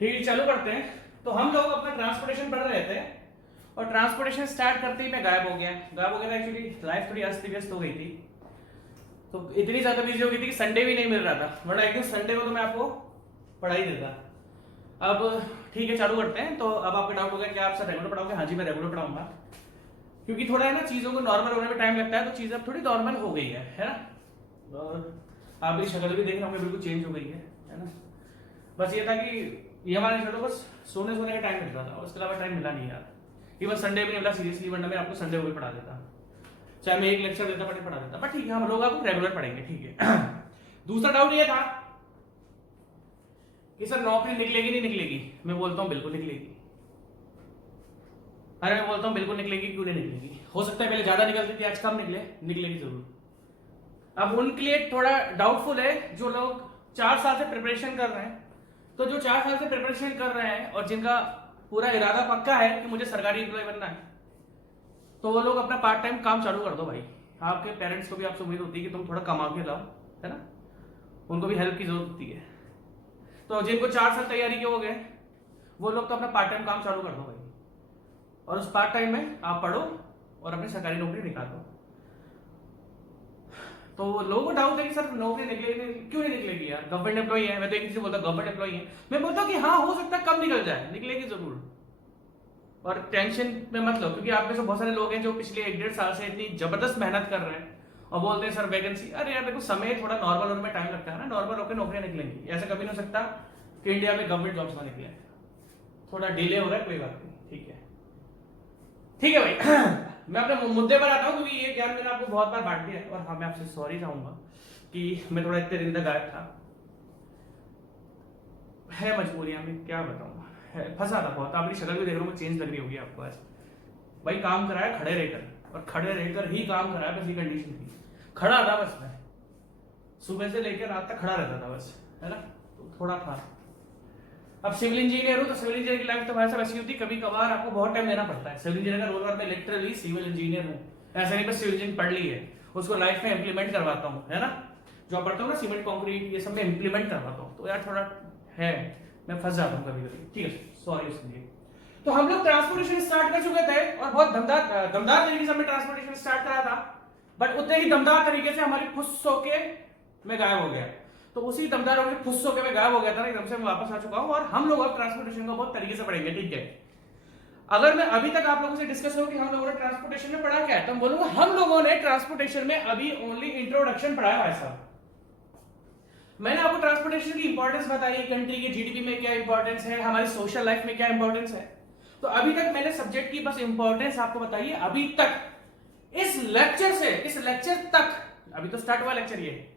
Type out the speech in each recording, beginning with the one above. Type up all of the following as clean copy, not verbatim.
ठीक, चालू करते हैं। तो हम लोग अपना ट्रांसपोर्टेशन पढ़ रहे थे और ट्रांसपोर्टेशन स्टार्ट करते ही मैं गायब हो गया था। एक्चुअली लाइफ थोड़ी अस्त व्यस्त हो गई थी, तो इतनी ज्यादा बिजी हो गई थी कि संडे भी नहीं मिल रहा था, वरना एक दिन संडे को तो मैं आपको पढ़ा ही देता। अब ठीक है, चालू करते हैं। तो अब आपका डाउट होगा कि आप सर रेगुलर पढ़ाओगे? हाँ जी, मैं रेगुलर पढ़ाऊंगा, क्योंकि थोड़ा है ना, चीजों को नॉर्मल होने में टाइम लगता है, तो चीजें अब थोड़ी नॉर्मल हो गई है ना। और आप भी शक्ल भी देख रहे होंगे, बिल्कुल चेंज हो गई है ना। बस ये था कि ये हमारे छोटो बस सोने का टाइम मिल रहा था, उसके अलावा टाइम मिला नहीं यार। इवन संडे भी नहीं मिला सीरियसली, वरना मैं आपको संडे को भी पढ़ा देता, चाहे मैं एक लेक्चर देता बट पढ़ा देता। बट ठीक है, हम लोग आपको रेगुलर पढ़ेंगे, ठीक है। दूसरा डाउट ये था कि सर नौकरी निकलेगी नहीं निकलेगी? मैं बोलता हूं बिल्कुल निकलेगी। अरे मैं बोलता हूं बिल्कुल निकलेगी, क्यों नहीं निकलेगी? हो सकता है पहले ज्यादा निकलती थी, आज कम निकलेगी जरूर। अब उनके लिए थोड़ा डाउटफुल है जो लोग 4 साल से प्रिपरेशन कर रहे हैं। तो जो 4 साल से प्रिपरेशन कर रहे हैं और जिनका पूरा इरादा पक्का है कि मुझे सरकारी एम्प्लॉय बनना है, तो वो लोग अपना पार्ट टाइम काम चालू कर दो भाई। आपके पेरेंट्स को भी आपसे उम्मीद होती है कि तुम थोड़ा कमा के लाओ, है ना, उनको भी हेल्प की जरूरत होती है। तो जिनको 4 साल तैयारी के हो गए, वो लोग तो अपना पार्ट टाइम काम चालू कर दो भाई, और उस पार्ट टाइम में आप पढ़ो और अपनी सरकारी नौकरी निकालो। तो लोगों को डाउट है कि सर नौकरी निकलेगी, क्यों नहीं निकलेगी यार? गवर्नमेंट एम्प्लॉई है, मैं तो एक चीज बोलता हूं, गवर्नमेंट एम्प्लॉई है। मैं बोलता हूं कि हाँ, हो सकता है कम निकल जाए, निकलेगी जरूर। और टेंशन में मत लो, क्योंकि आप में से बहुत सारे लोग हैं जो पिछले 1-1.5 साल से इतनी जबरदस्त मेहनत कर रहे हैं और बोलते हैं सर वैकेंसी। अरे यार देखो, समय थोड़ा नॉर्मल होने में टाइम लगता है ना, नॉर्मल होकर नौकरियां निकलेंगी। ऐसा कभी नहीं हो सकता कि इंडिया में गवर्नमेंट जॉब्स ना निकले। थोड़ा डिले हो रहा है, कोई बात नहीं, ठीक है, ठीक है भाई। मैं अपने मुद्दे पर आता हूँ, क्योंकि ये ज्ञान मैंने आपको बहुत बार बांट दिया है। और हाँ, मैं आपसे सॉरी चाहूंगा कि मैं थोड़ा इतने दिन तक गायब था, है मजबूरियां में, क्या बताऊंगा, फंसा था बहुत। आपकी शक्ल भी देख रहा हूँ, चेंज लग रही होगी आपको आज। भाई काम करा है खड़े रहकर, और खड़े रहकर ही काम करा है, बस ये कंडीशन थी। खड़ा था बस मैं, सुबह से लेकर रात तक खड़ा रहता था बस, है ना, तो थोड़ा था। अब सिविल इंजीनियर हूं, तो सिविल इंजीनियर की लाइफ तो भाई साहब ऐसी होती है, कभी कभार आपको बहुत टाइम देना पड़ता है। सिविल इंजीनियर का रोल और मैं लिटरली सिविल इंजीनियर हूँ, ऐसा नहीं बस सिविल इंजीनियर पढ़ ली है, उसको लाइफ में इंप्लीमेंट करवाता हूँ, है ना। जो पढ़ता हूँ ना, सीमेंट कॉन्क्रीट ये सब में इंप्लीमेंट करवाता हूँ, तो यार थोड़ा है, मैं फंस जाता हूँ कभी कभी, ठीक है, सॉरी उसके लिए। तो हम लोग ट्रांसपोर्टेशन स्टार्ट कर चुके थे और बहुत दमदार तरीके से हमने ट्रांसपोर्टेशन स्टार्ट करा था, बट उतने ही दमदार तरीके से हमारी फुस के मैं गायब हो गया। तो उसी दमदार होकर फुस के मैं गायब हो गया था ना, एकदम से मैं वापस आ चुका हूं, और हम लोग अब ट्रांसपोर्टेशन को बहुत तरीके से पढ़ेंगे, ठीक है। अगर मैं अभी तक आप लोगों से डिस्कस हो कि हम लोगों ने ट्रांसपोर्टेशन में पढ़ा क्या है, तो मैं बोलूंगा हम लोगों ने ट्रांसपोर्टेशन में अभी ओनली इंट्रोडक्शन पढ़ा है ऐसा। मैंने आपको ट्रांसपोर्टेशन की इंपॉर्टेंस बताई, कंट्री के जीडीपी में क्या इंपॉर्टेंस है, हमारी सोशल लाइफ में क्या इंपॉर्टेंस है। तो अभी तक मैंने सब्जेक्ट की बस इंपॉर्टेंस आपको बताई है अभी तक। इस लेक्चर तक, अभी तो स्टार्ट हुआ लेक्चर, ये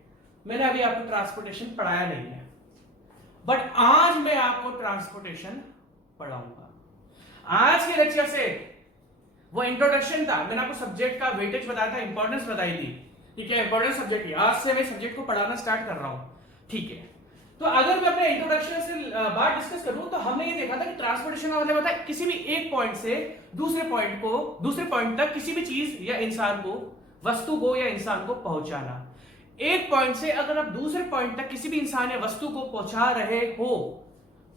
मैंने अभी आपको ट्रांसपोर्टेशन पढ़ाया नहीं है, बट आज मैं आपको ट्रांसपोर्टेशन पढ़ाऊंगा। आज के लेक्चर से वो इंट्रोडक्शन था, मैंने आपको सब्जेक्ट का वेटेज बताया था, इंपॉर्टेंस बताई थी कि क्या इंपॉर्टेंट सब्जेक्ट है। आज से मैं सब्जेक्ट को पढ़ाना स्टार्ट कर रहा हूं, ठीक है। तो अगर मैं अपने इंट्रोडक्शन से बात डिस्कस करूं, तो हमने ये देखा था कि ट्रांसपोर्टेशन का मतलब होता है किसी भी एक पॉइंट से दूसरे पॉइंट तक किसी भी चीज या इंसान को, वस्तु को या इंसान को पहुंचाना। एक पॉइंट से अगर आप दूसरे पॉइंट तक किसी भी इंसान या वस्तु को पहुंचा रहे हो,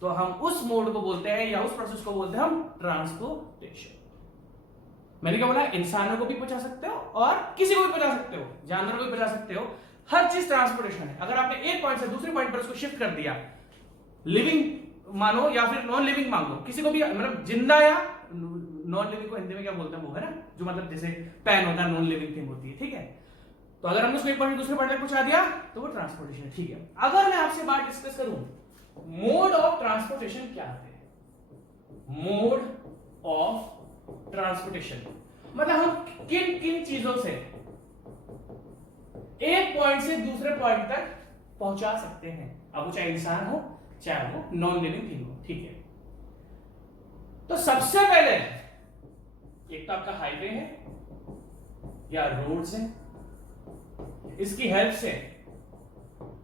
तो हम उस मोड को बोलते हैं या उस प्रोसेस को बोलते हैं हम ट्रांसपोर्टेशन। मैंने क्या बोला? इंसानों को भी पहुंचा सकते हो और किसी को भी पहुंचा सकते हो, जानवरों को भी पहुंचा सकते हो, हर चीज ट्रांसपोर्टेशन है। अगर आपने एक पॉइंट से दूसरे पॉइंट पर उसको शिफ्ट कर दिया, लिविंग मानो या फिर नॉन लिविंग मांगो, किसी को भी, मतलब जिंदा या नॉन लिविंग को हिंदी में क्या बोलते हैं वो, है ना, जो मतलब जैसे पेन होता है, नॉन लिविंग थिंग होती है, ठीक है। तो अगर हमने उसको एक पॉइंट दूसरे पॉइंट तक पहुंचा दिया तो वो ट्रांसपोर्टेशन है, ठीक है। अगर मैं आपसे बात डिस्कस करूं, मोड ऑफ ट्रांसपोर्टेशन क्या है? मोड ऑफ ट्रांसपोर्टेशन मतलब हम किन किन चीजों से एक पॉइंट से दूसरे पॉइंट तक पहुंचा सकते हैं। अब वो चाहे इंसान हो, चाहे वो नॉन लिविंग थिंग हो, ठीक है। तो सबसे पहले एक तो आपका हाईवे है या रोड्स है, इसकी हेल्प से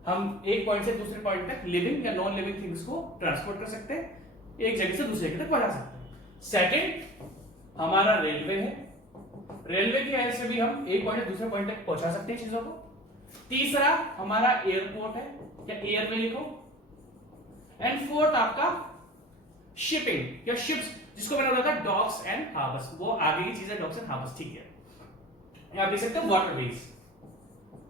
हम एक पॉइंट से दूसरे पॉइंट तक लिविंग या नॉन लिविंग थिंग्स को ट्रांसपोर्ट कर सकते हैं, एक जगह से दूसरे जगह तक पहुंचा सकते हैं। सेकंड हमारा रेलवे है, रेलवे की हेल्प से भी हम एक पॉइंट से दूसरे पॉइंट तक पहुंचा सकते हैं चीजों को। तीसरा हमारा एयरपोर्ट है या एयरवे लिखो। एंड फोर्थ आपका शिपिंग या शिप्स, जिसको मैंने बोला था डॉक्स एंड हार्बर्स, वो आगे की चीज है डॉक्स एंड हार्बर्स, ठीक है। आप देख सकते हो वाटरवेज,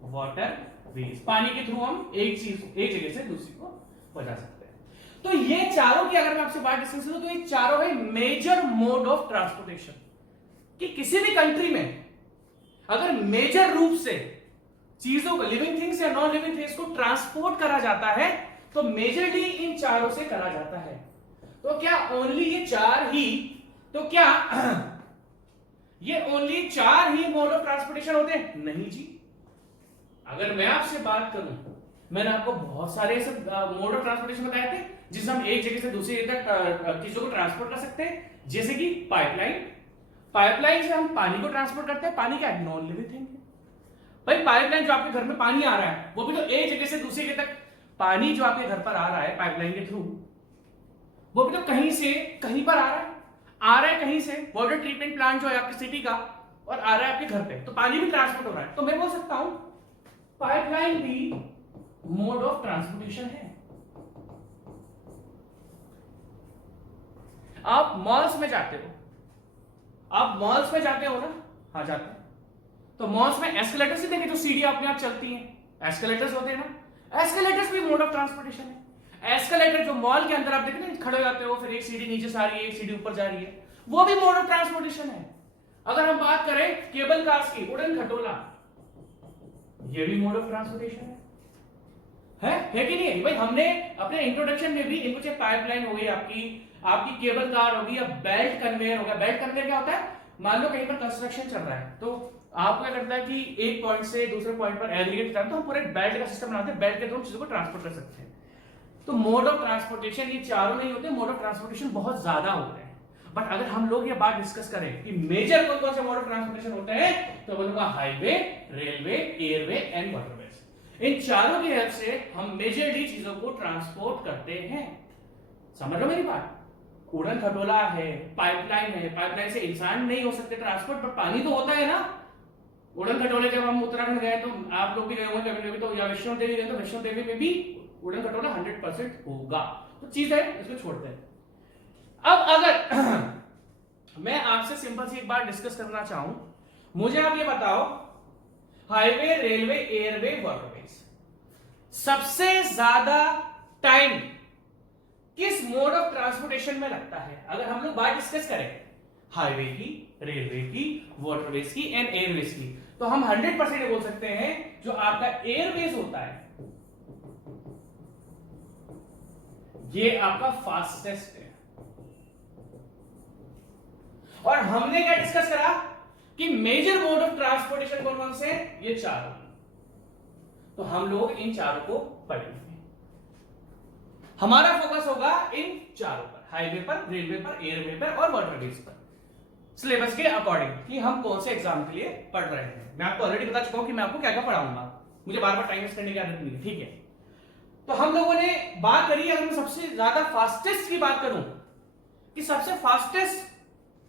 वाटरवेज, पानी के थ्रू हम एक जगह से दूसरी को पहुंचा सकते हैं। तो ये चारों की अगर मैं आपसे बात डिस्कस करूं तो ये चारों है मेजर मोड ऑफ ट्रांसपोर्टेशन, कि किसी भी कंट्री में अगर मेजर रूप से चीजों को, लिविंग थिंग्स या नॉन लिविंग थिंग्स को ट्रांसपोर्ट करा जाता है तो मेजरली इन चारों से करा जाता है। तो क्या ओनली ये चार ही, तो क्या ये ओनली चार ही मोड ऑफ ट्रांसपोर्टेशन होते हैं? नहीं जी। अगर मैं आपसे बात करूं, मैंने आपको बहुत सारे मोड ऑफ ट्रांसपोर्टेशन बताए थे जिससे हम एक जगह से दूसरी जगह तक चीजों को ट्रांसपोर्ट कर सकते हैं, जैसे कि पाइपलाइन। पाइपलाइन से हम पानी को ट्रांसपोर्ट करते हैं, पानी क्या नॉन लिविंग थिंग है भाई। पाइपलाइन जो आपके घर में पानी आ रहा है वो भी तो एक जगह से दूसरी जगह तक, पानी जो आपके घर पर आ रहा है पाइपलाइन के थ्रू, वो भी तो कहीं से कहीं पर आ रहा है कहीं से, वाटर ट्रीटमेंट प्लांट जो है आपकी सिटी का, और आ रहा है आपके घर पे, तो पानी भी ट्रांसपोर्ट हो रहा है। तो मैं बोल सकता हूं पाइपलाइन भी मोड ऑफ ट्रांसपोर्टेशन है। आप मॉल्स में जाते हो, आप मॉल्स में जाते हो ना? हाँ जाते हैं। तो मॉल्स में एस्केलेटर्स ही देखे जो सीढ़ी अपने आप चलती हैं, एस्केलेटर्स होते हैं ना? एस्केलेटर्स भी मोड ऑफ ट्रांसपोर्टेशन है। एस्केलेटर जो मॉल के अंदर आप देखते हैं खड़े हो जाते हो, फिर एक सीढ़ी नीचे से आ रही है, एक सीढ़ी ऊपर जा रही है, वो भी मोड ऑफ ट्रांसपोर्टेशन है। अगर हम बात करें केबल कार्स की, उड़न खटोला, ये भी मोड ऑफ ट्रांसपोर्टेशन है कि नहीं है भाई? हमने अपने इंट्रोडक्शन में भी इनको, चाहे पाइपलाइन हो गई आपकी केबल कार होगी या बेल्ट कन्वेयर होगा। बेल्ट कन्वेयर क्या होता है? मान लो कहीं पर कंस्ट्रक्शन चल रहा है तो आपको क्या करता है कि एक पॉइंट से दूसरे पॉइंट पर एग्रीगेट करना, तो हम पूरे बेल्ट का सिस्टम बनाते हैं, बेल्ट के थ्रू चीजों को ट्रांसपोर्ट कर सकते हैं। तो मोड ऑफ ट्रांसपोर्टेशन ये चारों नहीं होते, मोड ऑफ ट्रांसपोर्टेशन बहुत ज्यादा होते हैं। बट अगर हम लोग ये बात डिस्कस करें कि मेजर कौन कौन से मोड ऑफ ट्रांसपोर्टेशन होते हैं, तो बोलूंगा highway, railway, airway and waterways. इन चारों की हेल्प से हम मेजरली चीजों को ट्रांसपोर्ट करते हैं। समझ लो मेरी बात? उड़न खटोला है, पाइपलाइन है, पाइपलाइन से इंसान नहीं हो सकते ट्रांसपोर्ट, बट पानी तो होता है ना। उड़न खटोले जब हम उत्तराखंड गए तो आप लोग भी गए होंगे कभी, तो या वैष्णो देवी गए तो वैष्णो देवी में भी उड़न खटोला 100% होगा। तो चीज है, इसको छोड़ते हैं। अब अगर मैं आपसे सिंपल सी एक बात डिस्कस करना चाहूं, मुझे आप ये बताओ हाईवे, रेलवे, एयरवे, वाटरवेज, सबसे ज्यादा टाइम किस मोड ऑफ ट्रांसपोर्टेशन में लगता है? अगर हम लोग बात डिस्कस करें हाईवे की, रेलवे की, वाटरवेज की एंड एयरवेज की, तो हम 100% बोल सकते हैं जो आपका एयरवेज होता है ये आपका फास्टेस्ट है। और हमने क्या डिस्कस करा कि मेजर मोड ऑफ ट्रांसपोर्टेशन कौन कौन से हैं? ये चारों। तो हम लोग इन चारों को पढ़ेंगे। हमारा फोकस होगा इन चारों पर, हाईवे पर, रेलवे पर, एयरवे पर और वाटरवेज पर, सिलेबस के अकॉर्डिंग कि हम कौन से एग्जाम के लिए पढ़ रहे हैं। मैं आपको ऑलरेडी बता चुका हूं कि मैं आपको क्या क्या पढ़ाऊंगा, मुझे बार बार टाइम वेस्ट करने की आदत नहीं है, ठीक है? तो हम लोगों ने बात करी, अगर मैं सबसे ज्यादा फास्टेस्ट की बात करूं कि सबसे फास्टेस्ट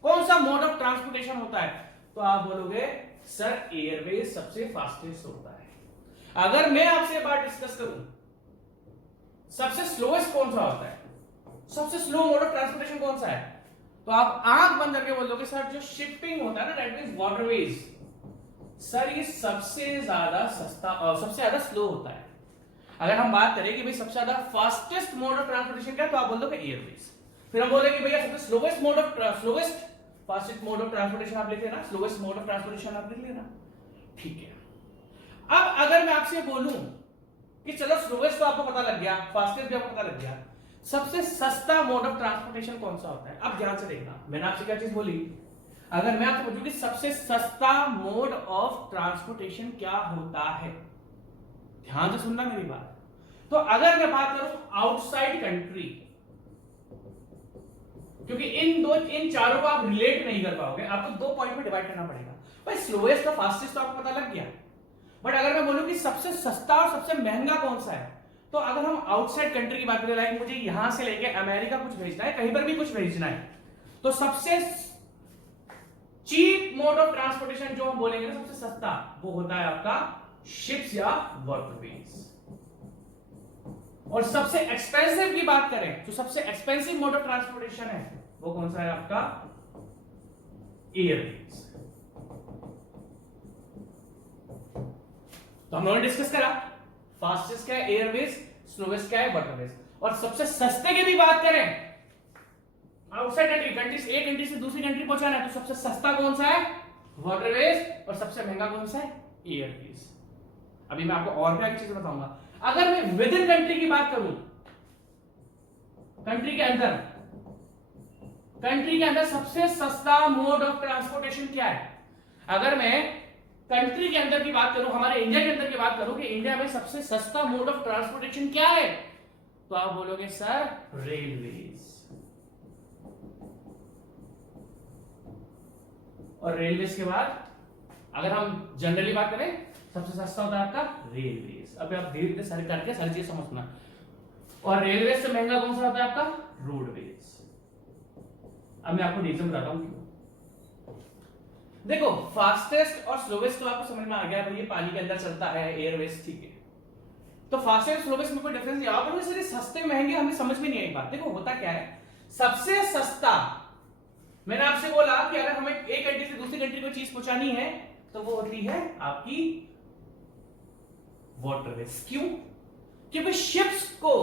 कौन सा मोड ऑफ ट्रांसपोर्टेशन होता है, तो आप बोलोगे सर एयरवे सबसे फास्टेस्ट होता है। अगर मैं आपसे बात डिस्कस करूं सबसे स्लोएस्ट कौन सा होता है, सबसे स्लो मोड ऑफ ट्रांसपोर्टेशन कौन सा है, तो आप आंख बंद करके बोलोगे सर जो शिपिंग होता है ना, दैट मींस वाटरवेज, सर ये सबसे ज्यादा सस्ता और सबसे ज्यादा स्लो होता है। अगर हम बात करें कि भाई सबसे ज्यादा फास्टेस्ट मोड ऑफ ट्रांसपोर्टेशन क्या है, तो आप बोलोगे एयरवेज। फिर हम बोलेंगे भैया सबसे slowest mode of fastest mode of transportation आप लिख लेना, स्लोवेस्ट मोड ऑफ ट्रांसपोर्टेशन आप लिख लेना, ठीक है। अब अगर मैं आपसे बोलूं कि चलो स्लोवेस्ट तो आपको पता लग गया, फास्टेस्ट भी आपको पता लग गया, सबसे सस्ता मोड ऑफ ट्रांसपोर्टेशन कौन सा होता है? अब ध्यान से देखना, मैंने आपसे क्या चीज बोली, अगर मैं आपसे पूछूं कि सबसे सस्ता मोड ऑफ ट्रांसपोर्टेशन क्या होता है, ध्यान से सुनना मेरी बात। तो अगर मैं बात करूं आउटसाइड कंट्री, क्योंकि इन चारों को आप रिलेट नहीं कर पाओगे, आपको दो पॉइंट में डिवाइड करना पड़ेगा। भाई स्लोएस्ट और फास्टेस्ट तो आपको पता लग गया, बट अगर मैं बोलूं कि सबसे सस्ता और सबसे महंगा कौन सा है, तो अगर हम आउटसाइड कंट्री की बात करें, लाइक मुझे यहां से लेके अमेरिका कुछ भेजना है, कहीं पर भी कुछ भेजना है, तो सबसे चीप मोड ऑफ ट्रांसपोर्टेशन जो हम बोलेंगे ना, सबसे सस्ता, वो होता है आपका शिप्स या वाटरवेज। और सबसे एक्सपेंसिव की बात करें, जो सबसे एक्सपेंसिव मोड ऑफ ट्रांसपोर्टेशन है वो कौन सा है आपका? एयरवेज। तो हम लोगों ने डिस्कस करा फास्टेस्ट क्या है एयरवेज, स्लोवेस्ट क्या है वाटरवेज। और सबसे सस्ते की भी बात करें, आउटसाइड कंट्री से एक कंट्री से दूसरी कंट्री पहुंचाना है, तो सबसे सस्ता कौन सा है? वाटरवेज। और सबसे महंगा कौन सा है? एयरवेज। अभी मैं आपको और भी आगे चीजें बताऊंगा। अगर मैं विद इन कंट्री की बात करूं, कंट्री के अंदर सबसे सस्ता मोड ऑफ ट्रांसपोर्टेशन क्या है? अगर मैं कंट्री के अंदर की बात करूं, हमारे इंडिया के अंदर की बात करूं कि इंडिया में सबसे सस्ता मोड ऑफ ट्रांसपोर्टेशन क्या है, तो आप बोलोगे सर रेलवेज। और रेलवेज के बाद अगर हम जनरली बात करें, सबसे सस्ता होता है आपका रेलवेज। अब आप धीरे धीरे सर करके सारी चीज समझना। और रेलवेज से महंगा कौन सा होता है आपका? रोडवेज। अब मैं आपको रीजन बताता हूं क्यों। देखो फास्टेस्ट और स्लोवेस्ट तो आपको समझ में आ गया, तो ये पानी के अंदर चलता है एयरवेज, ठीक है। तो फास्टेस्ट स्लोवेस्ट में कोई डिफरेंस नहीं। आप लोग सस्ते महंगे हमें समझ में नहीं आई बात। देखो होता क्या है, सबसे सस्ता, मैंने आपसे बोला कि अगर हमें एक कंट्री से दूसरी कंट्री को चीज पहुंचानी है तो वो होती है आपकी वाटरवेज। क्यों? क्योंकि शिप्स को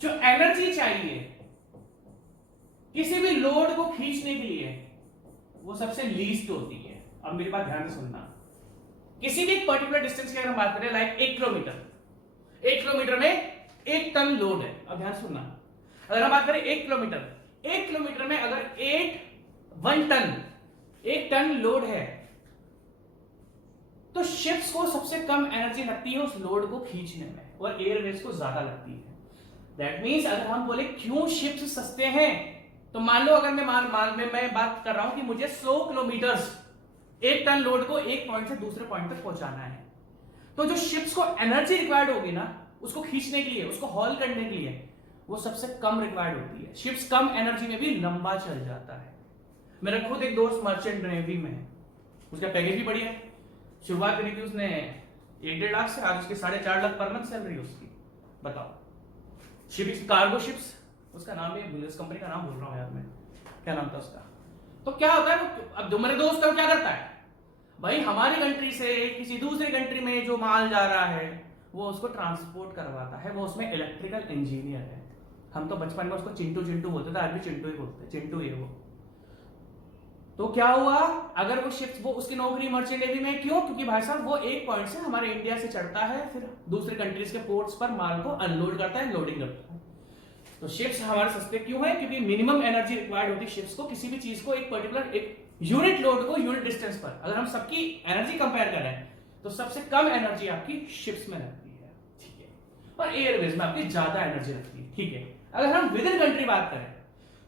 जो एनर्जी चाहिए किसी भी लोड को खींचने के लिए, वो सबसे लीस्ट होती है। अब मेरी बात ध्यान से सुनना, किसी भी पर्टिकुलर डिस्टेंस की अगर हम बात करें, लाइक 1 किलोमीटर, 1 किलोमीटर में 1 टन लोड है। अब ध्यान सुनना, अगर हम बात करें 1 किलोमीटर में अगर 1 टन लोड है, तो शिप्स को सबसे कम एनर्जी लगती है उस लोड को खींचने में, और एयरवेज को ज्यादा लगती है। दैट मींस अगर हम बोले क्यों शिप्स सस्ते हैं, तो मान लो अगर मैं बात कर रहा हूं कि मुझे 100 किलोमीटर 1 टन लोड को एक पॉइंट से दूसरे पॉइंट तक पहुंचाना है, तो जो शिप्स को एनर्जी रिक्वायर्ड होगी ना उसको खींचने के लिए, उसको हॉल करने के लिए, वो सबसे कम रिक्वायर्ड होती है। शिप्स कम एनर्जी में भी लंबा चल जाता है। मेरा खुद एक दोस्त मर्चेंट नेवी में है, उसका पैकेज भी बढ़िया है। शुरुआत करी थी उसने 1-1.5 लाख से, आज उसकी 4.5 लाख पर मंथ सैलरी उसकी। बताओ, शिप्स, कार्गो शिप्स, उसका नाम है, इस कंपनी का नाम भूल रहा हूं यार मैं, क्या नाम था उसका। तो क्या होता है, अब मेरे दोस्त क्या करता है भाई, हमारी कंट्री से किसी दूसरी कंट्री में जो माल जा रहा है वो उसको ट्रांसपोर्ट करवाता है, वो उसमें इलेक्ट्रिकल इंजीनियर है। हम तो बचपन में उसको चिंटू बोलते थे, आज भी चिंटू ही बोलते हैं, चिंटू है वो। तो क्या हुआ, अगर वो शिप्स, वो उसकी नौकरी मर्चेंट नेवी में, क्यों? क्योंकि भाई साहब वो एक पॉइंट से हमारे इंडिया से चढ़ता है, फिर दूसरे कंट्रीज के पोर्ट्स पर माल को अनलोड करता है, लोडिंग करता है। तो शिप्स हमारे सस्ते क्यों है? क्योंकि मिनिमम एनर्जी रिक्वायर्ड होती है शिप्स को, किसी भी चीज को एक पर्टिकुलर एक यूनिट लोड को यूनिट डिस्टेंस पर, अगर हम सबकी एनर्जी कंपेयर करें तो सबसे कम एनर्जी आपकी शिप्स में लगती है, ठीक है। और एयरवेज में आपकी ज्यादा एनर्जी लगती है, ठीक है। अगर हम विद इन कंट्री बात करें,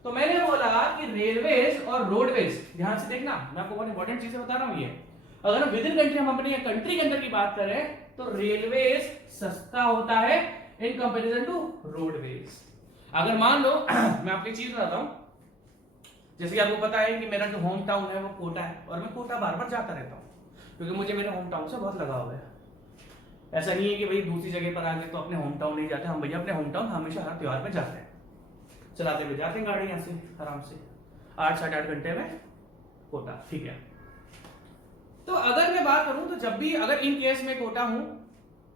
तो मैंने बोला कि रेलवेज और रोडवेज, ध्यान से देखना, मैं आपको बहुत इंपॉर्टेंट चीजें बता रहा हूं ये। अगर हम विद इन कंट्री, हम अपने कंट्री के अंदर की बात करें, तो रेलवेज सस्ता होता है इन कंपैरिजन टू रोडवेज। अगर मान लो मैं आपको एक चीज बताता हूं, जैसे कि आपको पता है कि मेरा जो होम टाउन है वो कोटा है, और मैं कोटा बार बार जाता रहता हूं क्योंकि मुझे मेरे होम टाउन से बहुत लगाव है। ऐसा नहीं है कि भाई दूसरी जगह पर आके तो अपने होम टाउन नहीं जाते, हम भैया अपने होम टाउन हमेशा हर त्योहार पे जाते हैं, चलाते हुए जाते हैं गाड़ी यहाँ से आराम से 8-8.5 घंटे में कोटा, ठीक है। तो अगर मैं बात करूं, तो जब भी अगर इन केस में कोटा हूं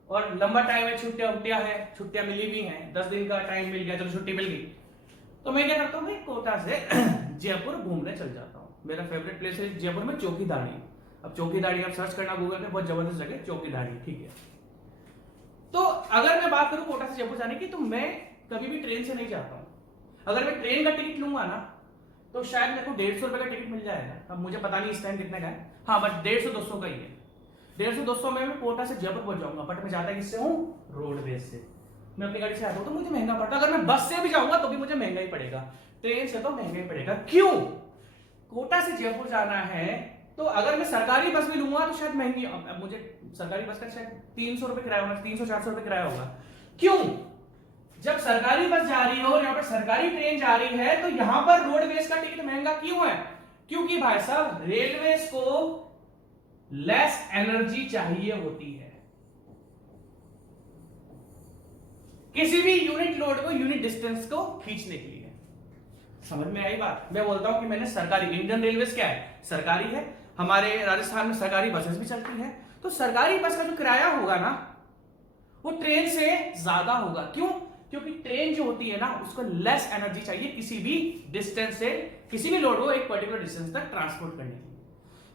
और लंबा टाइम है, छुट्टियां मिली भी हैं, 10 दिन का टाइम मिल गया, चलो छुट्टी मिल गई, तो मैं क्या करता हूँ, मैं कोटा से जयपुर घूमने चल जाता हूँ। मेरा फेवरेट प्लेस है जयपुर में चौकीदारी। अब चौकीदारी आप सर्च करना गूगल पे, बहुत जबरदस्त जगह चौकीदारी, ठीक है। तो अगर मैं बात करूं कोटा से जयपुर जाने की, तो मैं कभी भी ट्रेन से नहीं जाता हूं। अगर मैं ट्रेन का टिकट लूंगा ना, तो शायद मेरे को 150 रुपए का टिकट मिल जाएगा। अब मुझे पता नहीं इस टाइम कितने का है, हाँ बट 150-200 का ही है। 150-200 में मैं कोटा से जयपुर पहुंच जाऊंगा, बट मैं जाता किससे हूँ? रोडवेज से। मैं अपनी गाड़ी से आता हूँ तो मुझे महंगा पड़ता, अगर मैं बस से भी जाऊंगा तो भी मुझे महंगा ही पड़ेगा, ट्रेन से तो महंगा ही पड़ेगा। क्यों? कोटा से जयपुर जाना है, तो अगर मैं सरकारी बस भी लूंगा तो शायद महंगी, अब मुझे सरकारी बस का शायद 300 रुपए किराया होगा, 300-400 रुपए किराया होगा। क्यों? जब सरकारी बस जा रही हो और यहाँ पर सरकारी ट्रेन जा रही है, तो यहां पर रोडवेज का टिकट महंगा क्यों है? क्योंकि भाई साहब रेलवेज को लेस एनर्जी चाहिए होती है। किसी भी यूनिट लोड को यूनिट डिस्टेंस को खींचने के लिए। समझ में आई बात? मैं बोलता हूं कि मैंने सरकारी, इंडियन रेलवेज क्या है, सरकारी है, हमारे राजस्थान में सरकारी बसेस भी चलती है, तो सरकारी बस का जो किराया होगा ना वो ट्रेन से ज्यादा होगा। क्यों? क्योंकि ट्रेन जो होती है ना उसको लेस एनर्जी चाहिए किसी भी डिस्टेंस से, किसी भी लोड को एक पर्टिकुलर डिस्टेंस तक ट्रांसपोर्ट करने के लिए।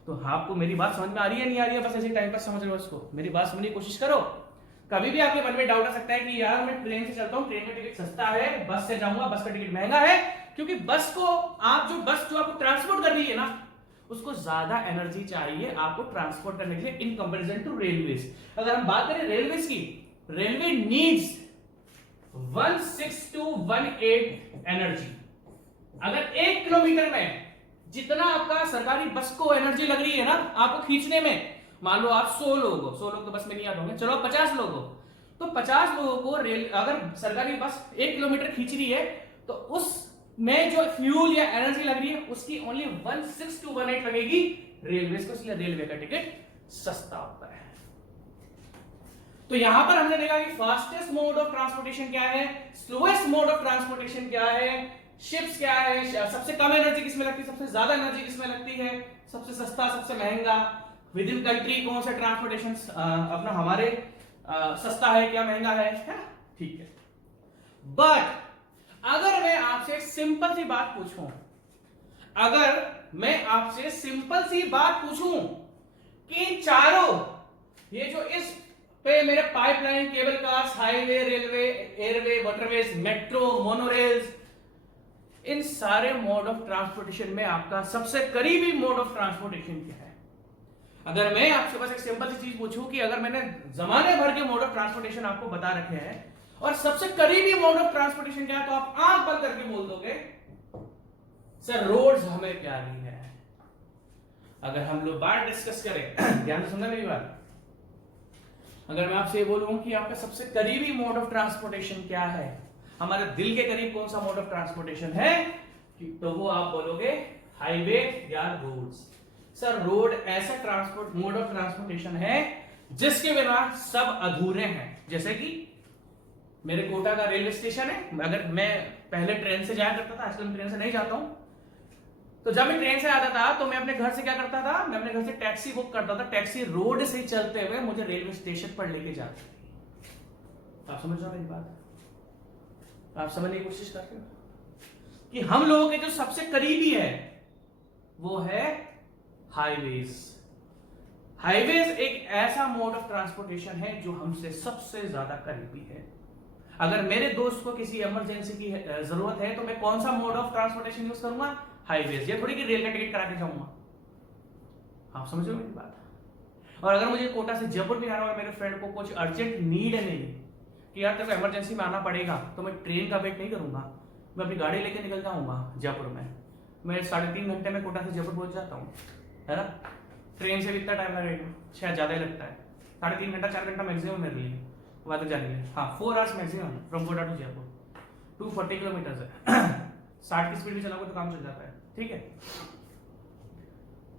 तो आपको मेरी बात समझ में आ रही है नहीं आ रही है? बस ऐसे टाइम पास समझ लो उसको, मेरी बात समझने की कोशिश करो। कभी भी आपके मन में डाउट आ सकता है कि यार मैं ट्रेन से चलता हूं, ट्रेन का टिकट सस्ता है, बस से जाऊंगा बस का टिकट महंगा है, क्योंकि बस को बस जो आपको ट्रांसपोर्ट कर रही है ना उसको ज्यादा एनर्जी चाहिए आपको ट्रांसपोर्ट करने के लिए इन कंपैरिजन टू रेलवेज। अगर हम बात करें रेलवेज की, रेलवे नीड्स 1618 एनर्जी। अगर 1 किलोमीटर में जितना आपका सरकारी बस को एनर्जी लग रही है ना आपको खींचने में, मान लो आप 100 लोग हो, 100 लोग तो बस में नहीं आते होंगे, चलो 50 लोग हो, तो 50 लोगों को अगर सरकारी बस 1 किलोमीटर खींच रही है तो उसमें जो फ्यूल या एनर्जी लग रही है उसकी ओनली 16218 लगेगी रेलवे को, इसलिए रेलवे का टिकट सस्ता होता है। तो यहां पर हमने देखा कि फास्टेस्ट मोड ऑफ ट्रांसपोर्टेशन क्या है, स्लोएस्ट मोड ऑफ ट्रांसपोर्टेशन क्या है, शिप्स क्या है, सबसे कम एनर्जी किसमें लगती है, सबसे ज्यादा एनर्जी किसमें लगती है, सबसे सस्ता सबसे महंगा, विद इन कंट्री कौन सा ट्रांसपोर्टेशन अपना हमारे सस्ता है क्या महंगा है ना? ठीक है। बट अगर मैं आपसे सिंपल सी बात पूछूं, अगर मैं आपसे सिंपल सी बात पूछूं कि चारों ये जो इस पे मेरे pipeline, cable cars, highway, railway, airway, waterways, metro, monorails, इन सारे मोड ऑफ ट्रांसपोर्टेशन में आपका सबसे करीबी मोड ऑफ ट्रांसपोर्टेशन क्या है? अगर मैं आपसे बस एक सिंपल सी चीज पूछूं कि अगर मैंने जमाने भर के मोड ऑफ ट्रांसपोर्टेशन आपको बता रखे हैं और सबसे करीबी मोड ऑफ ट्रांसपोर्टेशन क्या है, तो आप आंख बंद करके बोल दोगे सर रोड्स हमें प्यारी है। अगर हम लोग बात डिस्कस करें, ध्यान से सुनना मेरी बात, अगर मैं आपसे ये बोलूं कि आपका सबसे करीबी मोड ऑफ ट्रांसपोर्टेशन क्या है, हमारे दिल के करीब कौन सा मोड ऑफ ट्रांसपोर्टेशन है, तो वो आप बोलोगे हाईवे या रोड्स। सर रोड ऐसा ट्रांसपोर्ट मोड ऑफ ट्रांसपोर्टेशन है जिसके बिना सब अधूरे हैं। जैसे कि मेरे कोटा का रेलवे स्टेशन है, अगर मैं पहले ट्रेन से जाया करता था, आजकल मैं ट्रेन से नहीं जाता हूं, तो जब मैं ट्रेन से आता था तो मैं अपने घर से क्या करता था, मैं अपने घर से टैक्सी बुक करता था, टैक्सी रोड से चलते हुए मुझे रेलवे स्टेशन पर लेके जाती थी। आप समझ रहे हो मेरी बात? आप समझने की कोशिश कर रहे हो कि हम लोगों के जो सबसे करीबी है वो है हाईवेज। हाईवेज एक ऐसा मोड ऑफ ट्रांसपोर्टेशन है जो हमसे सबसे ज्यादा करीबी है। अगर मेरे दोस्त को किसी इमरजेंसी की जरूरत है तो मैं कौन सा मोड ऑफ ट्रांसपोर्टेशन यूज करूंगा? हाईवेज। ये थोड़ी कि रेल का टिकट करा के जाऊंगा। आप समझ रहे हो मेरी बात? और अगर मुझे कोटा से जयपुर भी आना और मेरे फ्रेंड को कुछ अर्जेंट नीड है नहीं कि यार तेरे को इमरजेंसी में आना पड़ेगा, तो मैं ट्रेन का वेट नहीं करूंगा, मैं अपनी गाड़ी लेके निकल जाऊंगा जयपुर में। मैं 3.5 घंटे में कोटा से जयपुर पहुंच जाता हूँ, है ना। ट्रेन से भी इतना टाइम लगेगा, शायद ज्यादा ही लगता है, 3.5 घंटा 4 घंटा मैक्सिमम मेरे लिए वहां तक जाने के लिए। हाँ 4 hours maximum from Kota to Jaipur, 240 kilometre है 60 की स्पीड में चलाओगे तो काम चल जाता है, ठीक है।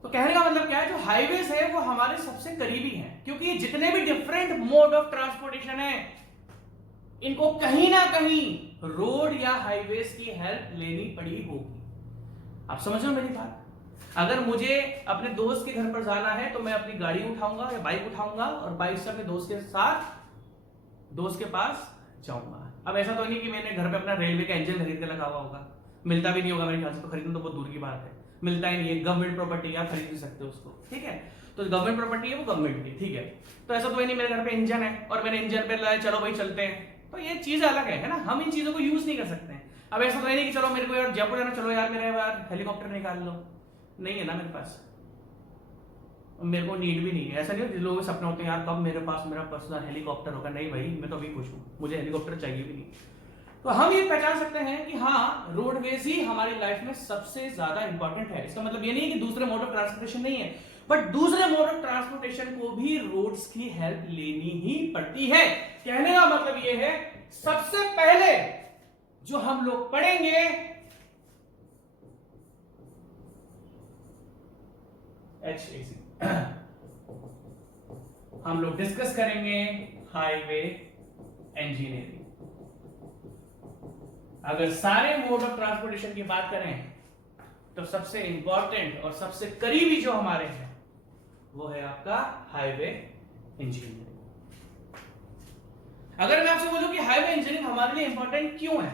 तो कहने का मतलब क्या है, जो हाईवेज है वो हमारे सबसे करीबी हैं, क्योंकि ये जितने भी डिफरेंट मोड ऑफ ट्रांसपोर्टेशन है इनको कहीं ना कहीं रोड या हाईवेज की हेल्प लेनी पड़ी होगी। आप समझ रहे हो मेरी बात? अगर मुझे अपने दोस्त के घर पर जाना है तो मैं अपनी गाड़ी उठाऊंगा या बाइक उठाऊंगा और बाइक से अपने दोस्त के साथ दोस्त के पास जाऊंगा। अब ऐसा तो नहीं कि मैंने घर पे अपना रेलवे का इंजन खरीद के लगा हुआ होगा, मिलता भी नहीं होगा मेरे ख्याल से, तो खरीदना तो बहुत दूर की बात है, मिलता ही नहीं है, गवर्नमेंट प्रॉपर्टी आप खरीद नहीं सकते उसको, ठीक है। तो गवर्नमेंट प्रॉपर्टी है वो गवर्नमेंट की, ठीक है। तो ऐसा तो नहीं मेरे घर पे इंजन है और मैंने इंजन पे लाया चलो भाई चलते हैं, तो ये चीज अलग है ना, हम इन चीजों को यूज नहीं कर सकते हैं। अब ऐसा तो नहीं कि चलो मेरे को यार जयपुर जाना, चलो यार मेरे यार हेलीकॉप्टर निकाल लो, नहीं है ना मेरे पास, मेरे को नीड भी नहीं है। ऐसा नहीं जिन लोगों के सपने होते हैं यार कब मेरे पास मेरा पर्सनल हेलीकॉप्टर होगा, नहीं भाई मैं तो अभी खुश हूं, मुझे हेलीकॉप्टर चाहिए भी नहीं। तो हम ये पहचान सकते हैं कि हाँ रोडवेज ही हमारी लाइफ में सबसे ज्यादा इंपॉर्टेंट है। इसका मतलब ये नहीं कि दूसरे मोड ऑफ ट्रांसपोर्टेशन नहीं है, बट दूसरे मोड ऑफ ट्रांसपोर्टेशन को भी रोड्स की हेल्प लेनी ही पड़ती है। कहने का मतलब ये है सबसे पहले जो हम लोग पढ़ेंगे HAC, हम लोग डिस्कस करेंगे हाईवे इंजीनियरिंग। अगर सारे मोड ऑफ ट्रांसपोर्टेशन की बात करें तो सबसे इंपॉर्टेंट और सबसे करीबी जो हमारे हैं वो है आपका हाईवे इंजीनियरिंग। अगर मैं आपसे बोलूं कि हाईवे इंजीनियरिंग हमारे लिए इंपॉर्टेंट क्यों है,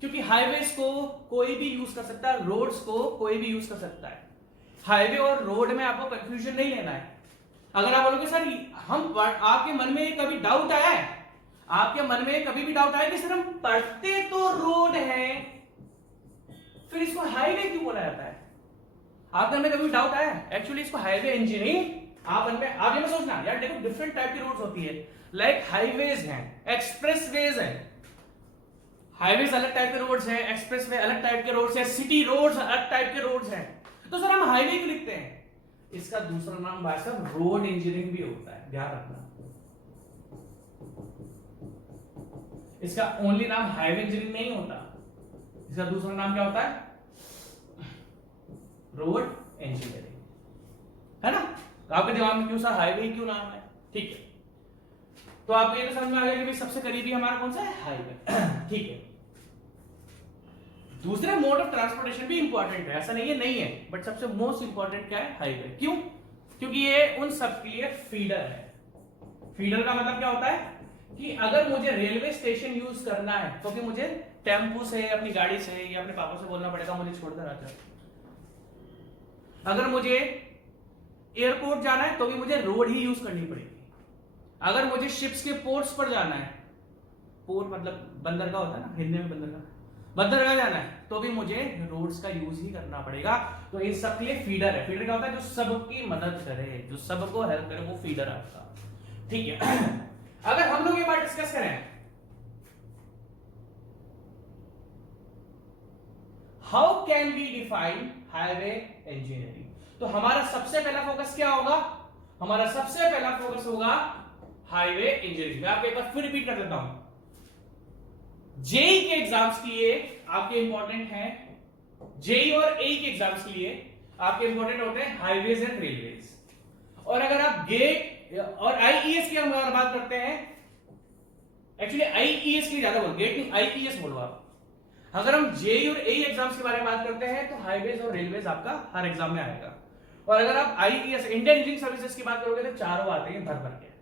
क्योंकि हाईवेज को कोई भी यूज कर सकता है, रोड्स को कोई भी यूज कर सकता है। हाईवे और रोड में आपको कंफ्यूजन नहीं लेना है। अगर आप बोलोगे सर हम आपके मन में कभी डाउट आया है, आपके मन में कभी भी डाउट आया कि सर हम पढ़ते तो रोड है फिर इसको हाईवे क्यों बोला जाता है, आपके मन में कभी डाउट आया है? एक्चुअली इसको हाईवे इंजीनियरिंग आप ये मत सोचना यार, देखो डिफरेंट टाइप की रोड्स होती है, लाइक हाईवेज हैं, एक्सप्रेसवेज हैं। हाईवेज अलग टाइप के रोड्स हैं, एक्सप्रेसवे अलग टाइप के रोड्स हैं, सिटी रोड्स अलग टाइप के रोड्स हैं। तो सर हम हाईवे क्यों लिखते हैं? इसका दूसरा नाम भाई साहब रोड इंजीनियरिंग भी होता है, ध्यान रखना। इसका ओनली नाम हाईवे इंजीनियरिंग नहीं होता, इसका दूसरा नाम क्या होता है? रोड इंजीनियरिंग, है ना? तो आपके दिमाग में क्यों सर हाईवे क्यों नाम है? ठीक है, तो आपको ये तो समझ में आ गया कि भाई सबसे करीबी हमारा कौन सा है? हाईवे। ठीक है, दूसरे मोड ऑफ ट्रांसपोर्टेशन भी इंपॉर्टेंट है, ऐसा नहीं है नहीं है, बट सबसे मोस्ट इंपॉर्टेंट क्या है? हाईवे। क्यों? क्योंकि ये उन सब के लिए फीडर है। फीडर का मतलब क्या होता है कि अगर मुझे रेलवे स्टेशन यूज करना है तो फिर मुझे टेम्पो से, अपनी गाड़ी से या अपने पापा से बोलना पड़ेगा मुझे छोड़कर आकर। अगर मुझे एयरपोर्ट जाना है तो भी मुझे रोड ही यूज करनी पड़ेगी। अगर मुझे शिप्स के पोर्ट्स पर जाना है, पोर्ट मतलब बंदरगाह होता है ना हिंदी में, बंदरगाह जाना है तो भी मुझे रोड्स का यूज ही करना पड़ेगा। तो इन सब के लिए फीडर है। फीडर क्या होता है? जो सबकी मदद करे, जो सबको हेल्प करे, वो फीडर आपका। ठीक है, अगर हम लोग ये बात डिस्कस करें how can we define highway engineering, तो हमारा सबसे पहला फोकस क्या होगा? हमारा सबसे पहला फोकस होगा हाईवे इंजीनियरिंग। मैं आपको एक बार फिर रिपीट कर देता हूं, जेई के एग्जाम्स के लिए आपके इंपॉर्टेंट हैं, जेई और एई के एग्जाम्स के लिए आपके इंपॉर्टेंट होते हैं हाईवेज एंड रेलवेज। और अगर आप गेट और आईईएस की हम अगर बात करते हैं, एक्चुअली आईईएस की ज्यादा बोलो, गेट नहीं आईईएस बोलो आप। अगर हम जेई और एई एग्जाम्स के बारे में बात करते हैं तो हाईवेज और रेलवेज आपका हर एग्जाम में आएगा। और अगर आप आईईएस इंडियन इंजीनियरिंग सर्विसेज की बात करोगे तो चारों आते हैं भर भर के।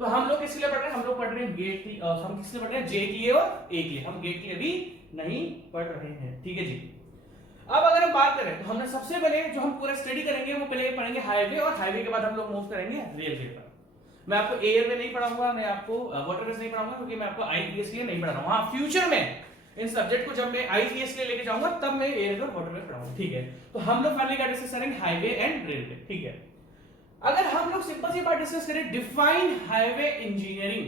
तो हम लोग किसके लिए पढ़ रहे हैं? हम लोग पढ़ रहे हैं गेट की, हम किसके लिए पढ़ रहे हैं? जे के लिए और ए के लिए। हम गेट के लिए भी नहीं पढ़ रहे हैं, ठीक है जी। अब अगर हम बात करें तो हमने सबसे पहले जो हम पूरा स्टडी करेंगे वो पहले पढ़ेंगे हाईवे, और हाईवे के बाद हम लोग मूव करेंगे रेलवे पर। मैं आपको एयरवे नहीं पढ़ाऊंगा, मैं आपको वाटरवेज नहीं पढ़ाऊंगा, क्योंकि मैं आपको आईपीएस के लिए नहीं पढ़ा रहा हूं। हाँ, फ्यूचर में इन सब्जेक्ट को जब मैं आईपीएस के लिए लेके जाऊंगा तब मैं एयरवे और वाटरवेज पढ़ाऊंगा, ठीक है। तो हम लोग फाइनली क्या डिस्कस करेंगे? हाईवे एंड रेलवे, ठीक है। अगर हम लोग सिंपल सी बात डिस्कस करें, define highway engineering,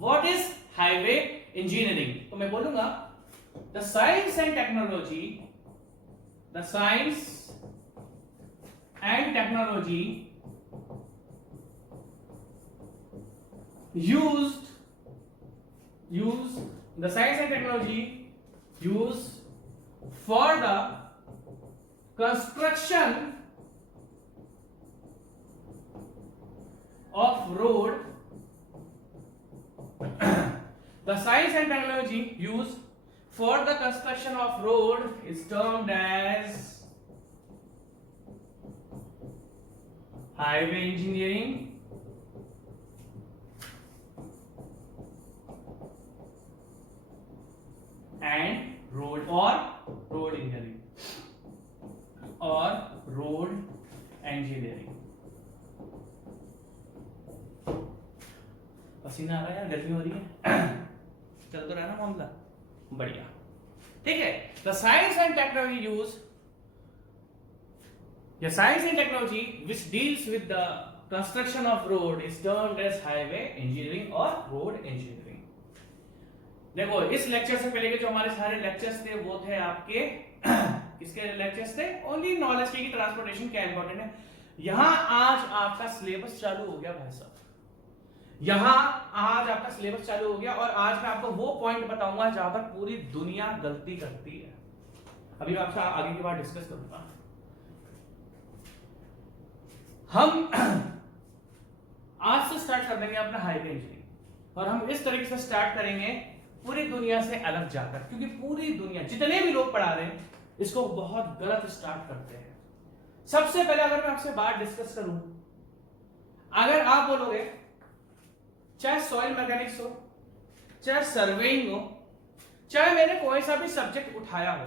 what is highway engineering, तो मैं बोलूंगा the science and technology, the science and technology used the science and technology used for the construction of road the science and technology used for the construction of road is termed as highway engineering and road engineering। पसीना आ रहा है यार, गर्मी हो रही है। चल तो रहा ना मामला, बढ़िया, ठीक है। The science and technology which deals with the construction of road is termed as highway engineering or road engineering। देखो, इस लेक्चर से पहले के जो हमारे सारे लेक्चर्स थे वो थे आपके किसके लेक्चर्स थे? ओनली नॉलेज के, ट्रांसपोर्टेशन क्या इंपॉर्टेंट है। यहां आज आपका सिलेबस चालू हो गया भाई साहब, यहां आज आपका सिलेबस चालू हो गया, और आज मैं आपको वो पॉइंट बताऊंगा जहां पर पूरी दुनिया गलती करती है। अभी मैं आपसे आगे की बात डिस्कस करूंगा। हम आज से स्टार्ट कर देंगे अपना हाईवे इंजीनियरिंग, और हम इस तरीके से स्टार्ट करेंगे पूरी दुनिया से अलग जाकर, क्योंकि पूरी दुनिया जितने भी लोग पढ़ा रहे हैं इसको बहुत गलत स्टार्ट करते हैं। सबसे पहले अगर मैं आपसे बात डिस्कस करूं, अगर आप बोलोगे चाहे सॉइल मैकेनिक्स हो, चाहे सर्वेइंग हो, चाहे मैंने कोई सा भी सब्जेक्ट उठाया हो,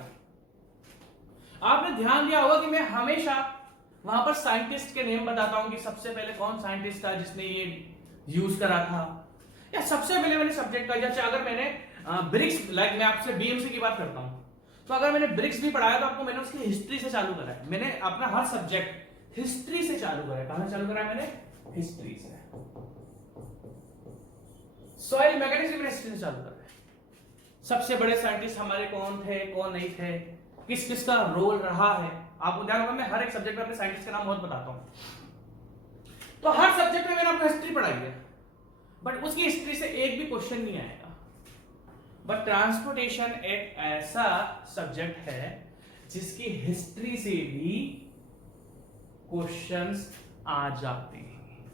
आपने ध्यान दिया होगा कि मैं हमेशा वहां पर साइंटिस्ट के नेम बताता हूं कि सबसे पहले कौन साइंटिस्ट था जिसने ये यूज करा था, या सबसे पहले मैंने सब्जेक्ट का, जैसे अगर मैंने ब्रिक्स, लाइक मैं आपसे बीएमसी की बात करता हूं, तो अगर मैंने ब्रिक्स भी पढ़ाया तो आपको मैंने उसकी हिस्ट्री से चालू करा है। मैंने अपना हर सब्जेक्ट हिस्ट्री से चालू करा है। कहां से चालू करा है मैंने? हिस्ट्री से। सॉइल मैकेनिक्स भी मैंने हिस्ट्री से चालू करा है। सबसे बड़े साइंटिस्ट हमारे कौन थे, कौन नहीं थे, किस किस का रोल रहा है, आपको ध्यान होगा मैं हर एक सब्जेक्ट में अपने साइंटिस्ट का नाम बहुत बताता हूं। तो हर सब्जेक्ट में मैंने आपको हिस्ट्री पढ़ाई है, बट उसकी हिस्ट्री से एक भी क्वेश्चन नहीं आएगा। बट ट्रांसपोर्टेशन एक ऐसा सब्जेक्ट है जिसकी हिस्ट्री से भी क्वेश्चंस आ जाते हैं।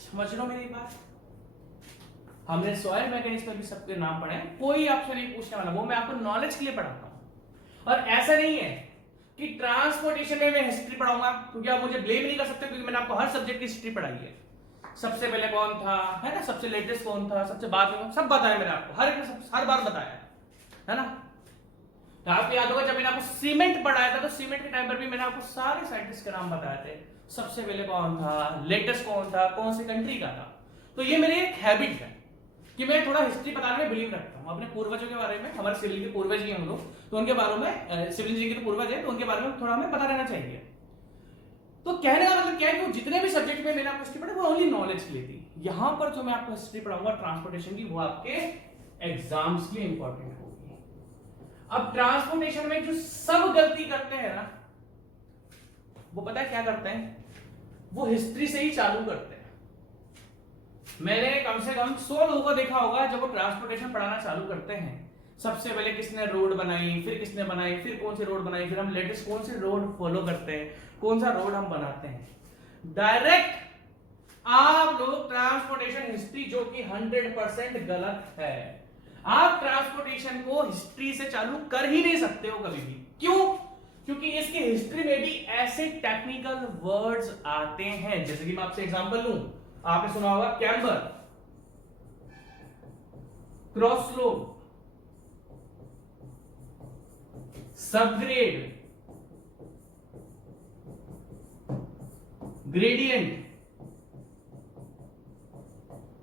समझ लो मेरी बात? हमने सॉइल मैकेनिक्स में भी सबके नाम पढ़े हैं, कोई आपसे नहीं पूछने वाला, वो मैं आपको नॉलेज के लिए पढ़ाता हूं। और ऐसा नहीं है कि ट्रांसपोर्टेशन में मैं हिस्ट्री पढ़ाऊंगा, क्योंकि आप मुझे ब्लेम नहीं कर सकते, क्योंकि मैंने आपको हर सब्जेक्ट की हिस्ट्री पढ़ाई है। सबसे पहले कौन था, है ना, सबसे लेटेस्ट कौन था, सबसे बाद में, सब बताया मैंने आपको, हर बार बताया है ना। तो आपको याद होगा जब मैंने आपको सीमेंट पढ़ाया था, तो सीमेंट के टाइम पर भी मैंने आपको सारे साइंटिस्ट के नाम बताए थे, सबसे पहले कौन था, लेटेस्ट कौन था, कौन सी कंट्री का था। तो ये मेरी एक हैबिट है कि मैं थोड़ा हिस्ट्री बताने में बिलीव रखता हूं, अपने पूर्वजों के बारे में। हमारे सिविल के पूर्वज ही हम लोग, तो उनके बारे में, सिविल इंजीनियरिंग के पूर्वज है, तो उनके बारे में थोड़ा हमें पता रहना चाहिए। तो कहने का मतलब क्या है कि जितने भी सब्जेक्ट में मैंने आपको हिस्ट्री पढ़ाई वो ओनली नॉलेज के लिए थी। यहां पर जो मैं आपको हिस्ट्री पढ़ाऊंगा ट्रांसपोर्टेशन की, वो आपके एग्जाम्स के लिए इंपॉर्टेंट होगी। अब ट्रांसपोर्टेशन में जो सब गलती करते हैं ना, वो पता है क्या करते हैं? वो हिस्ट्री से ही चालू करते हैं। मैंने कम से कम 100 लोगों को देखा होगा जब वो ट्रांसपोर्टेशन पढ़ाना चालू करते हैं, सबसे पहले किसने रोड बनाई, फिर किसने बनाई, फिर कौन सी रोड बनाई, फिर हम लेटेस्ट कौन सी रोड फॉलो करते हैं, कौन सा रोड हम बनाते हैं। डायरेक्ट आप लोग ट्रांसपोर्टेशन हिस्ट्री, जो कि 100% गलत है, आप ट्रांसपोर्टेशन को हिस्ट्री से चालू कर ही नहीं सकते हो कभी भी। क्यों? क्योंकि इसकी हिस्ट्री में भी ऐसे टेक्निकल वर्ड्स आते हैं, जैसे कि मैं आपसे एग्जांपल लूं, आपने सुना होगा camber, cross flow, subgrade, gradient.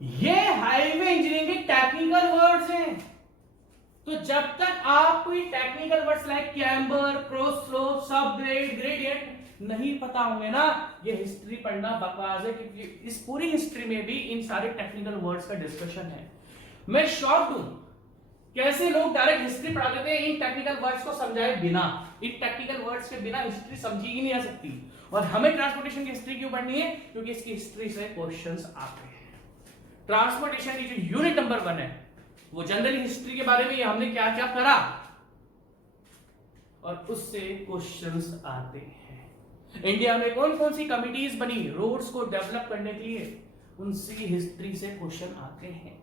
ये हाईवे इंजीनियरिंग के टेक्निकल वर्ड्स हैं। तो जब तक आप कोई technical words like camber, cross flow, subgrade, gradient नहीं पता होंगे ना, ये हिस्ट्री पढ़ना बकवास है, क्योंकि इस पूरी हिस्ट्री में भी इन सारे टेक्निकल वर्ड्स का डिस्कशन है। मैं शॉक्ड हूं कैसे लोग डायरेक्ट हिस्ट्री पढ़ा देते हैं इन टेक्निकल वर्ड्स को समझाए बिना। इन टेक्निकल वर्ड्स के बिना हिस्ट्री समझी ही नहीं आ सकती। और हमें ट्रांसपोर्टेशन की हिस्ट्री क्यों पढ़नी है? क्योंकि इसकी हिस्ट्री से क्वेश्चंस आते हैं। ट्रांसपोर्टेशन की जो यूनिट नंबर 1 है, वो जनरली हिस्ट्री के बारे में हमने क्या क्या करा, और उससे क्वेश्चंस आते हैं। इंडिया में कौन कौन सी कमिटीज बनी रोड्स को डेवलप करने के लिए, उनसी हिस्ट्री से क्वेश्चन आते हैं।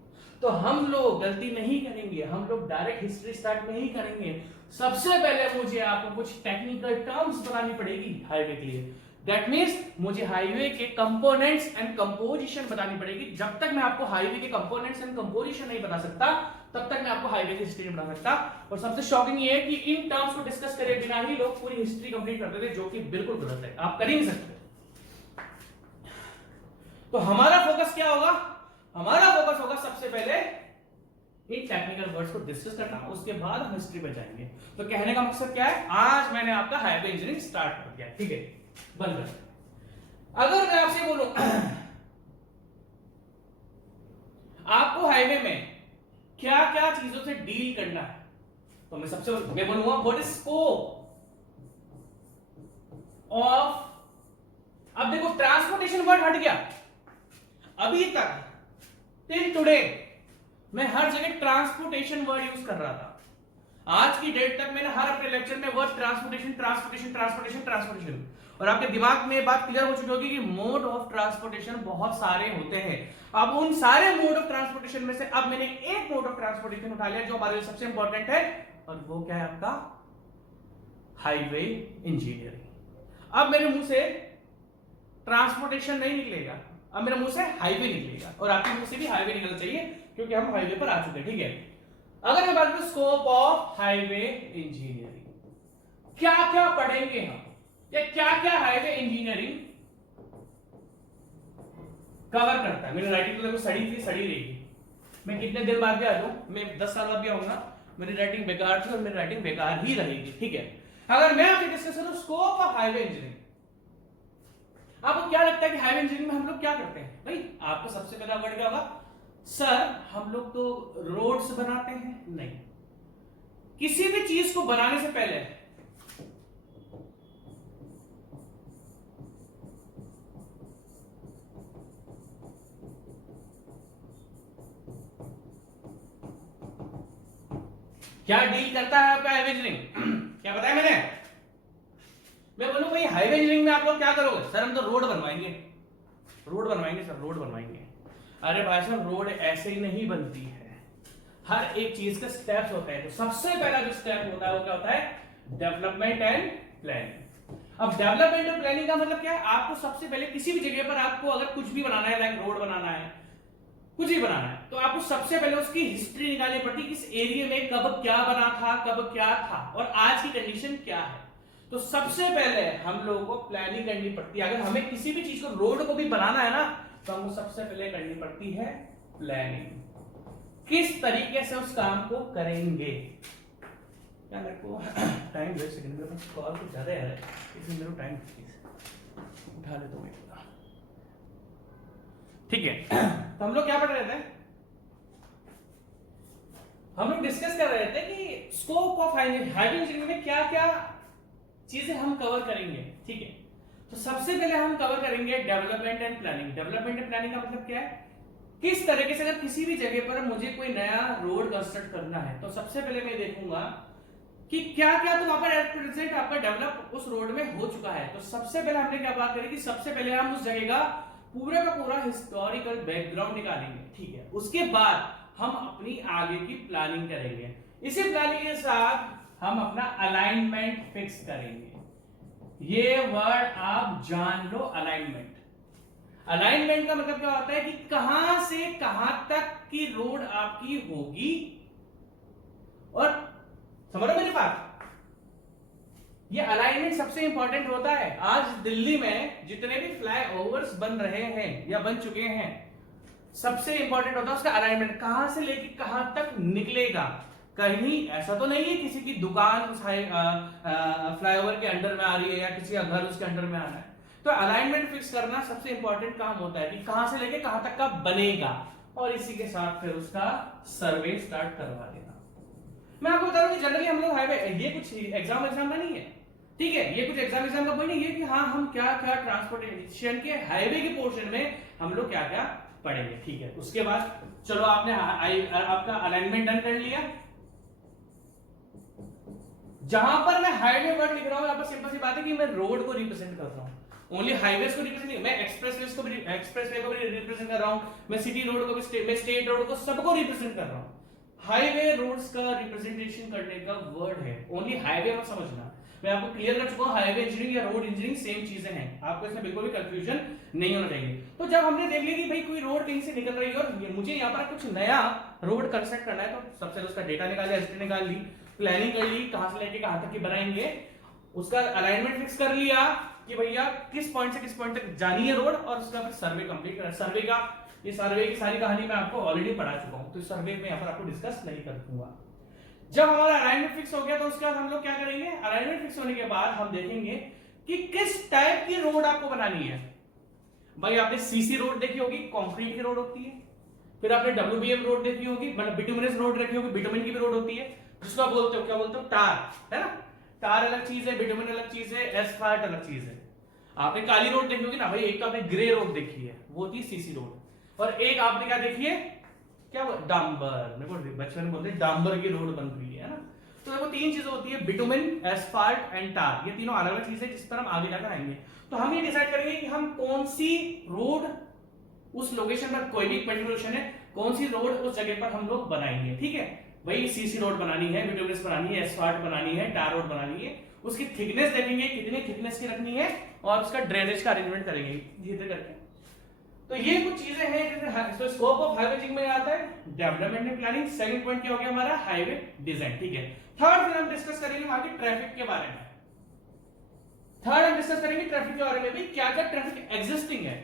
तो हम लोग गलती नहीं करेंगे, हम लोग डायरेक्ट हिस्ट्री स्टार्ट नहीं करेंगे। सबसे पहले मुझे आपको कुछ टेक्निकल टर्म्स बनानी पड़ेगी हाईवे के लिए। दैट मीन्स मुझे हाईवे के कंपोनेंट्स एंड कंपोजिशन बतानी पड़ेगी। जब तक मैं आपको हाईवे के कंपोनेंट्स एंड कंपोजिशन नहीं बता सकता, तब तक मैं आपको हाईवे की हिस्ट्री नहीं बता सकता। और सबसे शॉकिंग ये है कि इन टर्म्स को डिस्कस करे बिना ही लोग पूरी हिस्ट्री कंप्लीट करते थे, जो कि बिल्कुल गलत है, आप कर ही नहीं सकते। तो हमारा फोकस क्या होगा? हमारा फोकस होगा सबसे पहले इन टेक्निकल वर्ड्स को डिस्कस करना, उसके बाद हम हिस्ट्री पे जाएंगे। तो कहने का मकसद क्या है? आज मैंने आपका हाईवे इंजीनियरिंग स्टार्ट कर दिया, ठीक है, बंद कर। अगर मैं आपसे बोलूं आपको हाईवे में क्या क्या चीजों से डील करना है, तो मैं सबसे पहले बोलूंगा व्हाट इज स्कोप ऑफ। अब देखो ट्रांसपोर्टेशन वर्ड हट गया। अभी तक टिल टुडे मैं हर जगह ट्रांसपोर्टेशन वर्ड यूज कर रहा था, आज की डेट तक मैंने हर अपने लेक्चर में word transportation transportation transportation transportation, और आपके दिमाग में बात क्लियर हो चुकी होगी कि मोड ऑफ ट्रांसपोर्टेशन बहुत सारे होते हैं। अब उन सारे मोड ऑफ ट्रांसपोर्टेशन में से अब मैंने एक मोड ऑफ ट्रांसपोर्टेशन उठा लिया जो हमारे लिए सबसे इंपॉर्टेंट है, और वो क्या है आपका हाईवे इंजीनियरिंग। अब मेरे मुंह से ट्रांसपोर्टेशन नहीं निकलेगा, अब मेरे मुंह से हाईवे निकलेगा, और आपके मुंह से भी हाईवे निकलना चाहिए क्योंकि हम हाईवे पर आ चुके हैं। ठीक है, अगर मैं बात करूं स्कोप ऑफ हाईवे इंजीनियरिंग, क्या क्या पढ़ेंगे हम, या क्या क्या हाईवे इंजीनियरिंग कवर करता है। मेरी राइटिंग तो देखो सड़ी थी, सड़ी रहेगी। मैं कितने दिन बाद भी आ जाऊं, मैं 10 साल बाद भी आऊंगा, मेरी राइटिंग बेकार थी और मेरी राइटिंग बेकार ही रहेगी। ठीक है, अगर मैं आपसे डिस्कस करूं स्कोप ऑफ हाईवे इंजीनियरिंग, आपको क्या लगता है कि हाईवे इंजीनियरिंग में हम लोग क्या करते हैं? भाई आपको सबसे पहला वर्ड क्या होगा? सर हम लोग तो रोड्स बनाते हैं। नहीं, किसी भी चीज को बनाने से पहले क्या डील करता है आपका हाईवे इंजीनियरिंग? क्या बताया मैंने? मैं बोलूं भाई हाईवे इंजीनियरिंग में आप लोग क्या करोगे? सर हम तो रोड बनवाएंगे, रोड बनवाएंगे सर, रोड बनवाएंगे। अरे भाई साहब रोड ऐसे ही नहीं बनती है, हर एक चीज का स्टेप्स होता है। तो सबसे पहला जो स्टेप होता है वो क्या होता है? Development and planning. अब डेवलपमेंट और प्लानिंग का मतलब क्या है? आपको सबसे पहले किसी भी जगह पर आपको अगर कुछ भी बनाना है, लाइक रोड बनाना है, कुछ भी बनाना है, तो आपको सबसे पहले उसकी हिस्ट्री निकालनी पड़ती है, किस एरिया में कब क्या बना था, कब क्या था और आज की कंडीशन क्या है। तो सबसे पहले हम लोगों को प्लानिंग करनी पड़ती है। अगर हमें किसी भी चीज को, रोड को भी बनाना है ना, तो हमको सबसे पहले करनी पड़ती है प्लानिंग। किस तरीके से उस काम को करेंगे। क्या मेरे को टाइम वेस्ट सेकंड, मेरे पास कॉल तो ज्यादा है इसलिए मेरे को टाइम उठा ले तो मैं। ठीक है, तो हम लोग क्या पढ़ रहे थे? हम लोग डिस्कस कर रहे थे कि स्कोप ऑफ हाईवे इंजीनियरिंग में क्या क्या चीजें हम कवर करेंगे। ठीक है, तो सबसे पहले हम कवर करेंगे development and planning. Development and planning का मतलब क्या है? किस तरीके से अगर किसी भी जगह पर मुझे कोई नया रोड कंस्ट्रक्ट करना है, तो सबसे पहले मैं देखूंगा कि क्या क्या तो वहां पर एट प्रेजेंट आपका डेवलप उस रोड में हो चुका है। तो सबसे पहले हमने क्या बात करी कि सबसे पहले हम उस जगह का पूरा हिस्टोरिकल बैकग्राउंड निकालेंगे। ठीक है, उसके बाद हम अपनी आगे की प्लानिंग करेंगे। इसी प्लानिंग के साथ हम अपना अलाइनमेंट फिक्स करेंगे। ये वर्ड आप जान लो, अलाइनमेंट। अलाइनमेंट का मतलब क्या होता है कि कहां से कहां तक की रोड आपकी होगी, और समझो मेरी बात, ये अलाइनमेंट सबसे इंपॉर्टेंट होता है। आज दिल्ली में जितने भी फ्लाईओवर्स बन रहे हैं या बन चुके हैं, सबसे इंपॉर्टेंट होता है उसका अलाइनमेंट। कहां से लेके कहां तक निकलेगा। कहीं ऐसा तो नहीं है किसी की दुकान फ्लाईओवर के अंडर में आ रही है या किसी का घर उसके अंडर में आ रहा है। तो अलाइनमेंट फिक्स करना सबसे इंपॉर्टेंट काम होता है कि कहां से लेके कहां तक का बनेगा, और इसी के साथ फिर उसका सर्वे स्टार्ट करवा देना। मैं आपको बता रहा हूं कि जनरली हम लोग हाईवे, ये कुछ एग्जाम का नहीं है। ठीक है, ये कुछ एग्जाम का पॉइंट नहीं है कि हाँ हम क्या क्या ट्रांसपोर्टेशन के हाईवे के पोर्शन में हम लोग क्या क्या पढ़ेंगे। ठीक है, उसके बाद चलो आपने आपका अलाइनमेंट डन कर लिया। जहां पर मैं हाईवे वर्ड लिख रहा हूं, यहां पर सिंपल सी बात है कि मैं रोड को रिप्रेजेंट कर रहा हूं, ओनली हाईवेज को रिप्रेजेंट नहीं, मैं एक्सप्रेसवे को भी रिप्रेजेंट कर रहा हूं, मैं सिटी रोड को भी, मैं स्टेट रोड को, सबको रिप्रेजेंट कर रहा हूं। हाईवे रोड्स का रिप्रेजेंटेशन करने का वर्ड है, ओनली हाईवे मत समझना। मैं आपको क्लियर कर चुका हूं, हाईवे इंजीनियरिंग या रोड इंजीनियरिंग सेम चीजें हैं, आपको इसमें बिल्कुल भी कंफ्यूजन नहीं होना चाहिए। तो जब हमने देख लिया कि भाई कोई रोड कहीं से निकल रही है और मुझे यहाँ पर कुछ नया रोड कंस्ट्रक्ट करना है, तो सबसे उसका डेटा निकाल लिया, हिस्ट्री निकाल ली, प्लानिंग कर ली, कहां से लेके कहां तक की बनाएंगे, उसका अलाइनमेंट फिक्स कर लिया कि भैया किस पॉइंट से किस पॉइंट तक जानी है रोड, और उसका फिर सर्वे कंप्लीट करना। सर्वे का, ये सर्वे की सारी कहानी मैं आपको ऑलरेडी पढ़ा चुका हूं, तो इस सर्वे में यहाँ पर आपको डिस्कस नहीं कर दूंगा। जब हमारा अलाइनमेंट फिक्स हो गया, तो उसके बाद हम लोग क्या करेंगे? अलाइनमेंट फिक्स होने के बाद हम देखेंगे कि किस टाइप की रोड आपको बनानी है। भाई आपने सीसी रोड देखी होगी, कंक्रीट की रोड होती है, फिर आपने डब्ल्यूबीएम रोड देखी होगी, मतलब बिटुमिनस रोड देखी होगी, बिटुमिन की भी रोड होती है, जिसको आप बोलते हो, क्या बोलते हो, टार, है ना। टार अलग चीज है, बिटुमिन अलग चीज है, एस्फाल्ट अलग चीज है। आपने काली रोड देखी होगी ना भाई, एक तो आपने ग्रे रोड देखी है, वो थी सीसी रोड, और एक आपने क्या देखी है, क्या डांबर, मेरे को बचपन में बोलते डांबर की रोड बन रही है ना। तो देखो तीन चीजें होती है, बिटुमिन, एस्फाल्ट एंड टार, ये तीनों अलग अलग चीजें जिस पर हम आगे जाकर आएंगे। तो हम ये डिसाइड करेंगे कि हम कौन सी रोड उस लोकेशन पर, कोई भी पर्टिकुलर लोकेशन है, कौन सी रोड उस जगह पर हम लोग बनाएंगे। ठीक है भाई, सीसी रोड बनानी है, बिटुमिनस बनानी है, एस्फाल्ट बनानी है, टार रोड बनानी है, उसकी थिकनेस देखेंगे कितनी थिकनेस की रखनी है और उसका ड्रेनेज का अरेंजमेंट करेंगे धीरे करके। तो ये कुछ चीजें हैं जैसे, तो स्कोप ऑफ हाईवे इंजीनियरिंग में आता है development and planning. Second point क्या हो गया हमारा, हाईवे डिजाइन। ठीक है, थर्ड फिर हम डिस्कस करेंगे आगे ट्रैफिक के बारे में। थर्ड हम डिस्कस करेंगे ट्रैफिक के बारे में भी, क्या क्या ट्रैफिक एग्जिस्टिंग है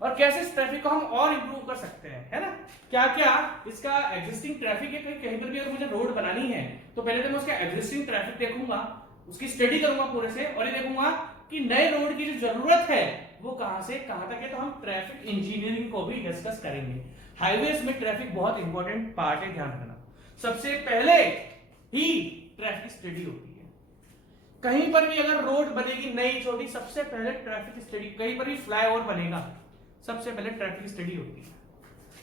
और कैसे इस ट्रैफिक को हम और इंप्रूव कर सकते हैं, है ना। क्या क्या इसका एग्जिस्टिंग ट्रैफिक है, कहीं पर भी अगर मुझे रोड बनानी है तो पहले तो मैं उसका एग्जिस्टिंग ट्रैफिक देखूंगा, उसकी स्टडी करूंगा पूरे से, और ये देखूंगा कि नए रोड की जो जरूरत है वो कहां से कहां तक है। तो हम ट्रैफिक इंजीनियरिंग को भी डिस्कस करेंगे। हाईवेज में ट्रैफिक बहुत इंपॉर्टेंट पार्ट है, ध्यान रखना। सबसे पहले ही ट्रैफिक स्टडी होती है। कहीं पर भी अगर रोड बनेगी नई छोटी, सबसे पहले ट्रैफिक स्टडी, कहीं पर भी फ्लाईओवर बनेगा सबसे पहले ट्रैफिक स्टडी होती है।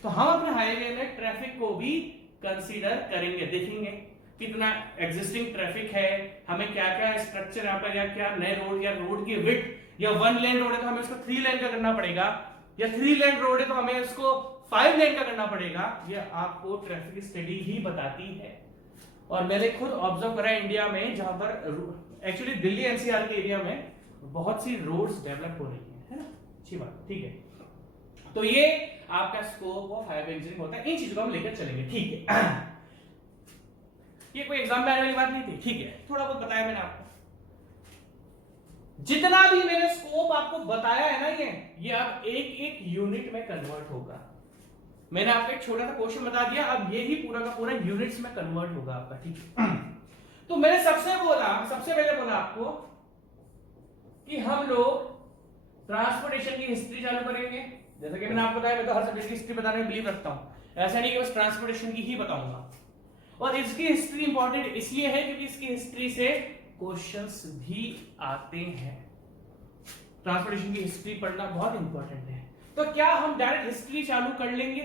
तो हम अपने हाईवे में ट्रैफिक को भी कंसीडर करेंगे, देखेंगे कितना एग्जिस्टिंग ट्रैफिक है, हमें क्या क्या स्ट्रक्चर यहाँ पर, या क्या नए रोड, या रोड की विड्थ, या 1 लेन रोड है तो हमें उसको 3 लेन का करना पड़ेगा, या 3 लेन रोड है तो हमें उसको 5 लेन का करना पड़ेगा। ये आपको ट्रैफिक स्टडी ही बताती है। और मैंने खुद ऑब्जर्व करा है इंडिया में, जहां पर एक्चुअली दिल्ली एनसीआर के एरिया में बहुत सी रोड्स डेवलप हो रही है ना, अच्छी बात, ठीक है। तो ये आपका स्कोप ऑफ हाईवे इंजीनियरिंग होता है, इन चीजों को हम लेकर चलेंगे, ठीक है। ये कोई एग्जाम में आने वाली बात नहीं थी, ठीक है, थोड़ा बहुत बताया मैंने आपको। जितना भी मैंने स्कोप आपको बताया है ना, ये अब एक एक यूनिट में कन्वर्ट होगा। मैंने आपको एक छोटा सा क्वेश्चन बता दिया, अब ये ही पूरा का पूरा यूनिट्स में कन्वर्ट होगा आपका, ठीक है। तो मैंने सबसे पहले बोला आपको कि हम लोग ट्रांसपोर्टेशन की हिस्ट्री चालू करेंगे। जैसा कि मैंने आपको बताया, मैं तो हर सब्जेक्ट की हिस्ट्री बताने में बिलीव रखता हूं, ऐसा नहीं कि बस ट्रांसपोर्टेशन की ही बताऊंगा। और इसकी हिस्ट्री इंपॉर्टेंट इसलिए है क्योंकि इसकी हिस्ट्री से क्वेश्चंस भी आते हैं। ट्रांसपोर्टेशन की हिस्ट्री पढ़ना बहुत इंपॉर्टेंट है। तो क्या हम डायरेक्ट हिस्ट्री चालू कर लेंगे?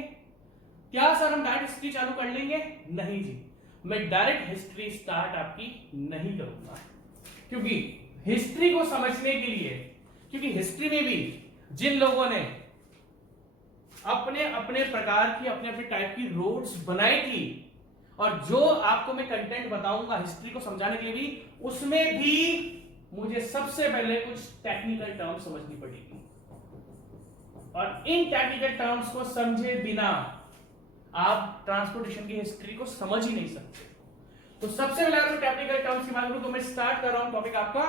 क्या सर हम डायरेक्ट हिस्ट्री चालू कर लेंगे? नहीं जी, मैं डायरेक्ट हिस्ट्री स्टार्ट आपकी नहीं करूंगा, क्योंकि हिस्ट्री को समझने के लिए, क्योंकि हिस्ट्री में भी जिन लोगों ने अपने अपने प्रकार की, अपने अपने टाइप की रोड्स बनाई थी, और जो आपको मैं कंटेंट बताऊंगा हिस्ट्री को समझाने के लिए भी, उसमें भी मुझे सबसे पहले कुछ टेक्निकल टर्म्स समझनी पड़ेगी, और इन टेक्निकल टर्म्स को समझे बिना आप ट्रांसपोर्टेशन की हिस्ट्री को समझ ही नहीं सकते। तो सबसे पहले अगर टेक्निकल टर्म्स की बात करूं तो मैं स्टार्ट कर रहा हूं टॉपिक आपका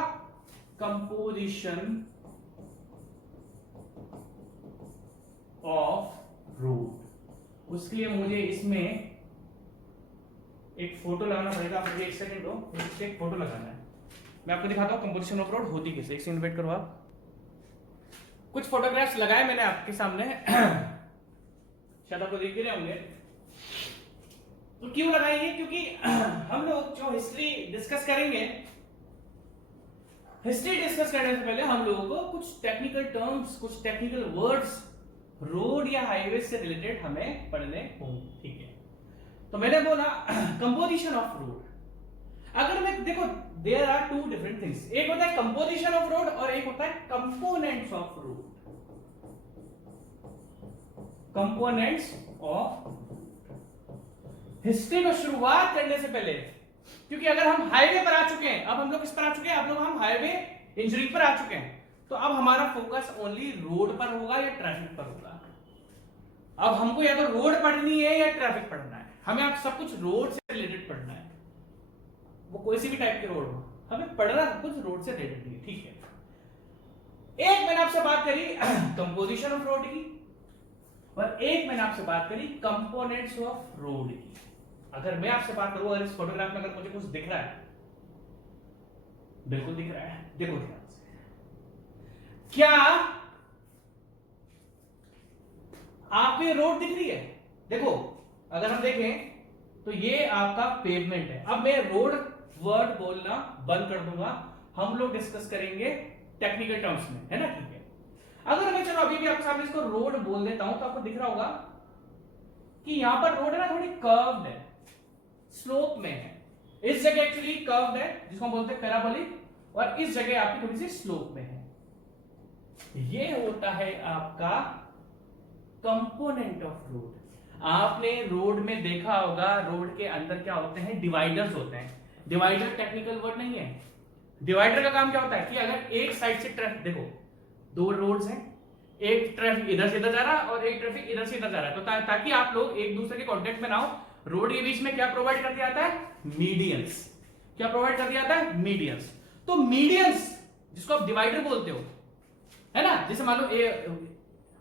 कंपोजिशन ऑफ रोड। उसके लिए मुझे इसमें एक फोटो लगाना पड़ेगा। आप मुझे एक सेकंड दो, मुझे एक फोटो लगाना है, मैं आपको दिखाता हूं कंपोजिशन ऑफ रोड होती कैसे। एक सेकंड वेट करो आप। कुछ फोटोग्राफ्स लगाए मैंने आपके सामने शायद आपको देख ही रहे होंगे। तो क्यों लगाएंगे? क्योंकि हम लोग जो हिस्ट्री डिस्कस करेंगे, हिस्ट्री डिस्कस करने से पहले हम लोगों को कुछ टेक्निकल टर्म्स, कुछ टेक्निकल वर्ड्स रोड या हाईवे से रिलेटेड हमें पढ़ने होंगे, ठीक है। तो मैंने बोला कंपोजिशन ऑफ रोड। अगर मैं देखो, there are two different things, एक होता है कंपोजिशन ऑफ रोड और एक होता है components of road. Components of, history को शुरुआत करने से पहले, क्योंकि अगर हम हाईवे पर आ चुके हैं, अब हम लोग किस पर आ चुके हैं, आप लोग हम हाईवे इंजीनियरिंग पर आ चुके हैं, तो अब हमारा फोकस ओनली रोड पर होगा या ट्रैफिक पर होगा। अब हमको या तो रोड पढ़नी है या ट्रैफिक पढ़ना है। हमें अब सब कुछ रोड से रिलेटेड पढ़ना है, वो कोई सी भी टाइप के रोड हो, हमें पढ़ना सब कुछ रोड से रिलेटेड है, ठीक है। एक मैंने आपसे बात करी कंपोजिशन ऑफ रोड की, और एक मैंने आपसे बात करी कंपोनेंट्स ऑफ रोड की। अगर मैं आपसे बात करूं, अगर इस फोटोग्राफ में अगर मुझे कुछ दिख रहा है, बिल्कुल दिख रहा है, देखो ध्यान से, क्या आपको ये रोड दिख रही है? देखो, अगर हम देखें तो ये आपका पेवमेंट है। अब मैं रोड वर्ड बोलना बंद कर दूंगा, हम लोग डिस्कस करेंगे टेक्निकल टर्म्स में, है ना, ठीक है। अगर मैं चलो अभी भी आपके सामने इसको रोड बोल देता हूं तो आपको दिख रहा होगा कि यहां पर रोड है ना, थोड़ी कर्व्ड है, स्लोप में है। इस जगह एक्चुअली कर्व्ड है जिसको हम बोलते हैं पैराबोलिक, और इस जगह आपकी थोड़ी सी स्लोप में है। ये होता है आपका कंपोनेंट ऑफ रोड। आपने रोड में देखा होगा, रोड के अंदर क्या होते हैं, डिवाइडर्स होते हैं। डिवाइडर टेक्निकल वर्ड नहीं है। डिवाइडर का काम क्या होता है कि अगर एक साइड से ट्रैफिक, देखो दो रोड्स हैं, एक ट्रैफिक इधर से इधर जा रहा है और एक ट्रैफिक इधर से इधर जा रहा है, तो ताकि आप लोग एक दूसरे के कांटेक्ट में ना हो, रोड के बीच में क्या प्रोवाइड कर दिया जाता है, मीडियंस। क्या प्रोवाइड कर दिया जाता है, मीडियंस। तो मीडियंस जिसको आप डिवाइडर बोलते हो, है ना, जैसे मान लो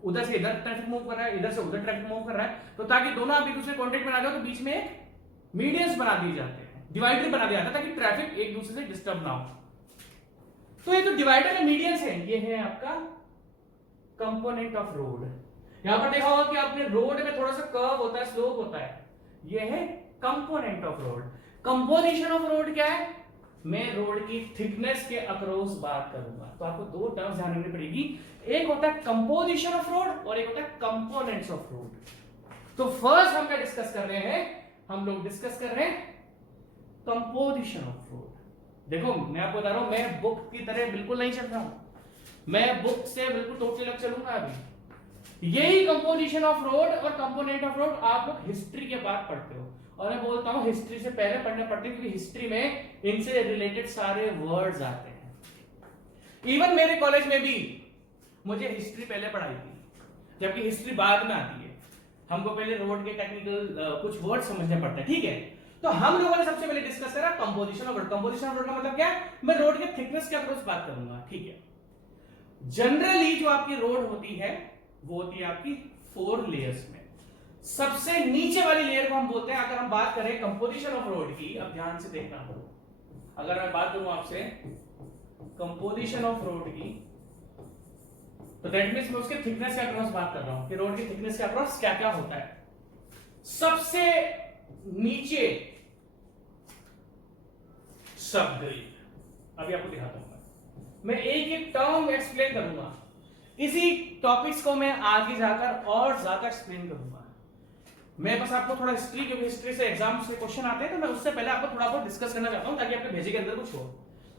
उधर से इधर ट्रैफिक मूव कर रहा है, इधर से उधर ट्रैफिक मूव कर रहा है, तो ताकि दोनों आप एक दूसरे कांटेक्ट में आ जाओ, तो बीच में एक मीडियंस बना दिए जाते हैं, डिवाइडर बना दिया जाता है, ताकि ट्रैफिक एक दूसरे से डिस्टर्ब ना हो। तो ये जो डिवाइडर में मीडियंस है, ये है आपका कंपोनेंट ऑफ रोड। यहां पर देखा होगा कि आपने रोड में थोड़ा सा कर्व होता है, स्लोप होता है, ये है component of road. Composition of road क्या है, मैं रोड की थिकनेस के अक्रॉस बात करूंगा, तो आपको दो टर्म्स ध्यान रखनी पड़ेगी। एक होता है कंपोजिशन ऑफ रोड और एक होता है कंपोनेंट्स ऑफ रोड। तो फर्स्ट हम क्या डिस्कस कर रहे हैं, हम लोग डिस्कस कर रहे हैं कंपोजिशन ऑफ रोड। देखो मैं आपको बता रहा हूं, मैं बुक की तरह बिल्कुल नहीं चल रहा हूं, मैं बुक से बिल्कुल टोटली अलग चलूंगा। अभी यही कंपोजिशन ऑफ रोड और कंपोनेंट ऑफ रोड आप लोग हिस्ट्री के बाद पढ़ते हो, और मैं बोलता हूं हिस्ट्री से पहले पढ़ने पड़ते हैं, क्योंकि हिस्ट्री में इनसे रिलेटेड सारे वर्ड्स आते हैं। इवन मेरे कॉलेज में भी मुझे हिस्ट्री पहले पढ़ाई थी, जबकि हिस्ट्री बाद में आती है। हमको पहले रोड के टेक्निकल कुछ वर्ड समझने पड़ते हैं, ठीक है। तो हम लोगों ने सबसे पहले डिस्कस करा composition of road. Composition of road का मतलब क्या है, मैं रोड के थिकनेस के अक्रॉस बात करूंगा, ठीक है। जनरली जो आपकी रोड होती है वो होती है आपकी 4 लेयर्स में। सबसे नीचे वाली लेयर को हम बोलते हैं, अगर हम बात करें कंपोजिशन ऑफ रोड की, अब ध्यान से देखना, अगर मैं बात करूं आपसे कंपोजिशन ऑफ रोड की, तो दैट मींस मैं उसके थिकनेस के अक्रॉस बात कर रहा हूं कि रोड की थिकनेस के अक्रॉस क्या क्या होता है। सबसे नीचे सबग्रेड, अभी आपको दिखाता हूं, मैं एक एक टर्म एक्सप्लेन करूंगा। इसी टॉपिक्स को मैं आगे जाकर और ज्यादा एक्सप्लेन करूंगा। मैं बस आपको थोड़ा हिस्ट्री, क्योंकि हिस्ट्री से एग्जाम से क्वेश्चन आते हैं, तो मैं उससे पहले आपको थोड़ा बहुत डिस्कस करना चाहता हूं, ताकि आपके भेजे के अंदर कुछ हो।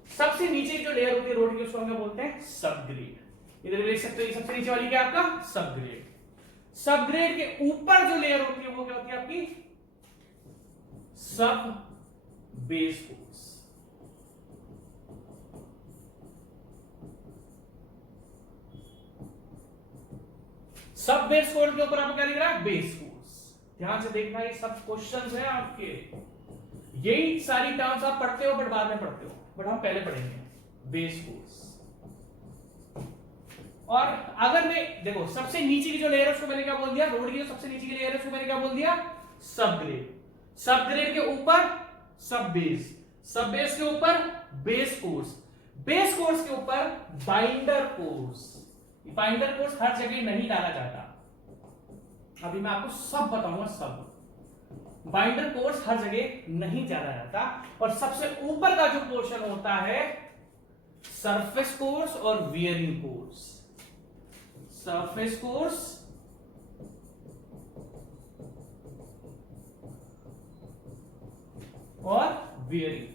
सबसे नीचे जो लेयर होती है रोड की, उसको हम बोलते हैं सबग्रेड। इधर देख सकते हो, सबसे नीचे वाली क्या आपका सबग्रेड। सबग्रेड के ऊपर जो लेयर होती है वो क्या होती है आपकी सब बेस कोर्स। सब बेस कोर्स के ऊपर आपको क्या दिख रहा है, बेस कोर्स। ध्यान से देखना, ये सब क्वेश्चंस हैं आपके। यही सारी टर्म्स आप पढ़ते हो बट बाद में पढ़ते हो, बट हम पहले पढ़ेंगे बेस कोर्स। और अगर मैं देखो सबसे नीचे की जो लेयर है उसको मैंने क्या बोल दिया, रोड की जो सबसे नीचे की लेयर है उसको मैंने क्या बोल दिया, सबग्रेड। सबग्रेड के ऊपर सब बेस, सब बेस के ऊपर बेस कोर्स, बेस कोर्स के ऊपर बाइंडर कोर्स। बाइंडर कोर्स हर जगह नहीं डाला जाता, अभी मैं आपको सब बताऊंगा। सब बाइंडर कोर्स हर जगह नहीं डाला जाता, और सबसे ऊपर का जो पोर्शन होता है सरफेस कोर्स और वियरिंग कोर्स। सरफेस कोर्स और वियरिंग।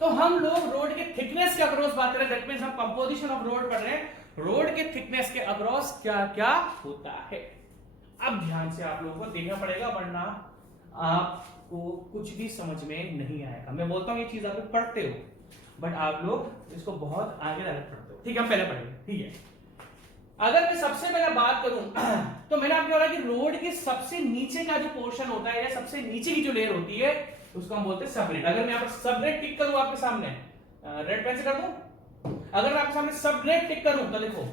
तो हम लोग रोड के थिकनेस के अक्रॉस बात करें, दैट मींस हम कंपोजिशन ऑफ रोड पढ़ रहे हैं, रोड के थिकनेस के अक्रॉस क्या क्या होता है। अब ध्यान से आप लोगों को देखना पड़ेगा, वरना आपको कुछ भी समझ में नहीं आएगा। मैं बोलता हूं ये चीज आप लोग पढ़ते हो, बट आप लोग इसको बहुत आगे जाकर पढ़ते हो, ठीक है। हम पहले पढ़ेंगे, ठीक है। अगर मैं सबसे पहले बात करूं तो मैंने आपको बोला कि रोड के सबसे नीचे का जो पोर्शन होता है, या सबसे नीचे की जो लेयर होती है, उसको हम बोलते हैं सबग्रेड। अगर मैं यहां पर सबग्रेड टिक करूं आपके सामने, रेड पेन से कर दूं, अगर मैं आपके सामने सबग्रेड टिक करूं तो देखो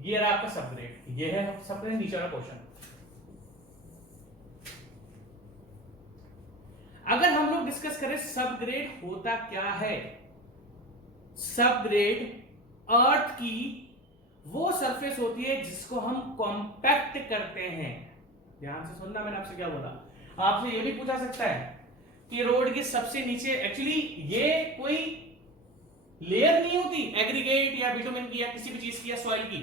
ये रहा आपका सबग्रेड, ये है सबसे नीचे वाला पोर्शन। अगर हम लोग डिस्कस करें सबग्रेड होता क्या है, सबग्रेड अर्थ की वो सरफेस होती है जिसको हम कॉम्पैक्ट करते हैं। ध्यान से सुनना, मैंने आपसे क्या बोला। आपसे ये भी पूछा सकता है कि रोड के सबसे नीचे, एक्चुअली ये कोई लेयर नहीं होती एग्रीगेट या बिटुमेन की या किसी भी चीज की या सॉइल की,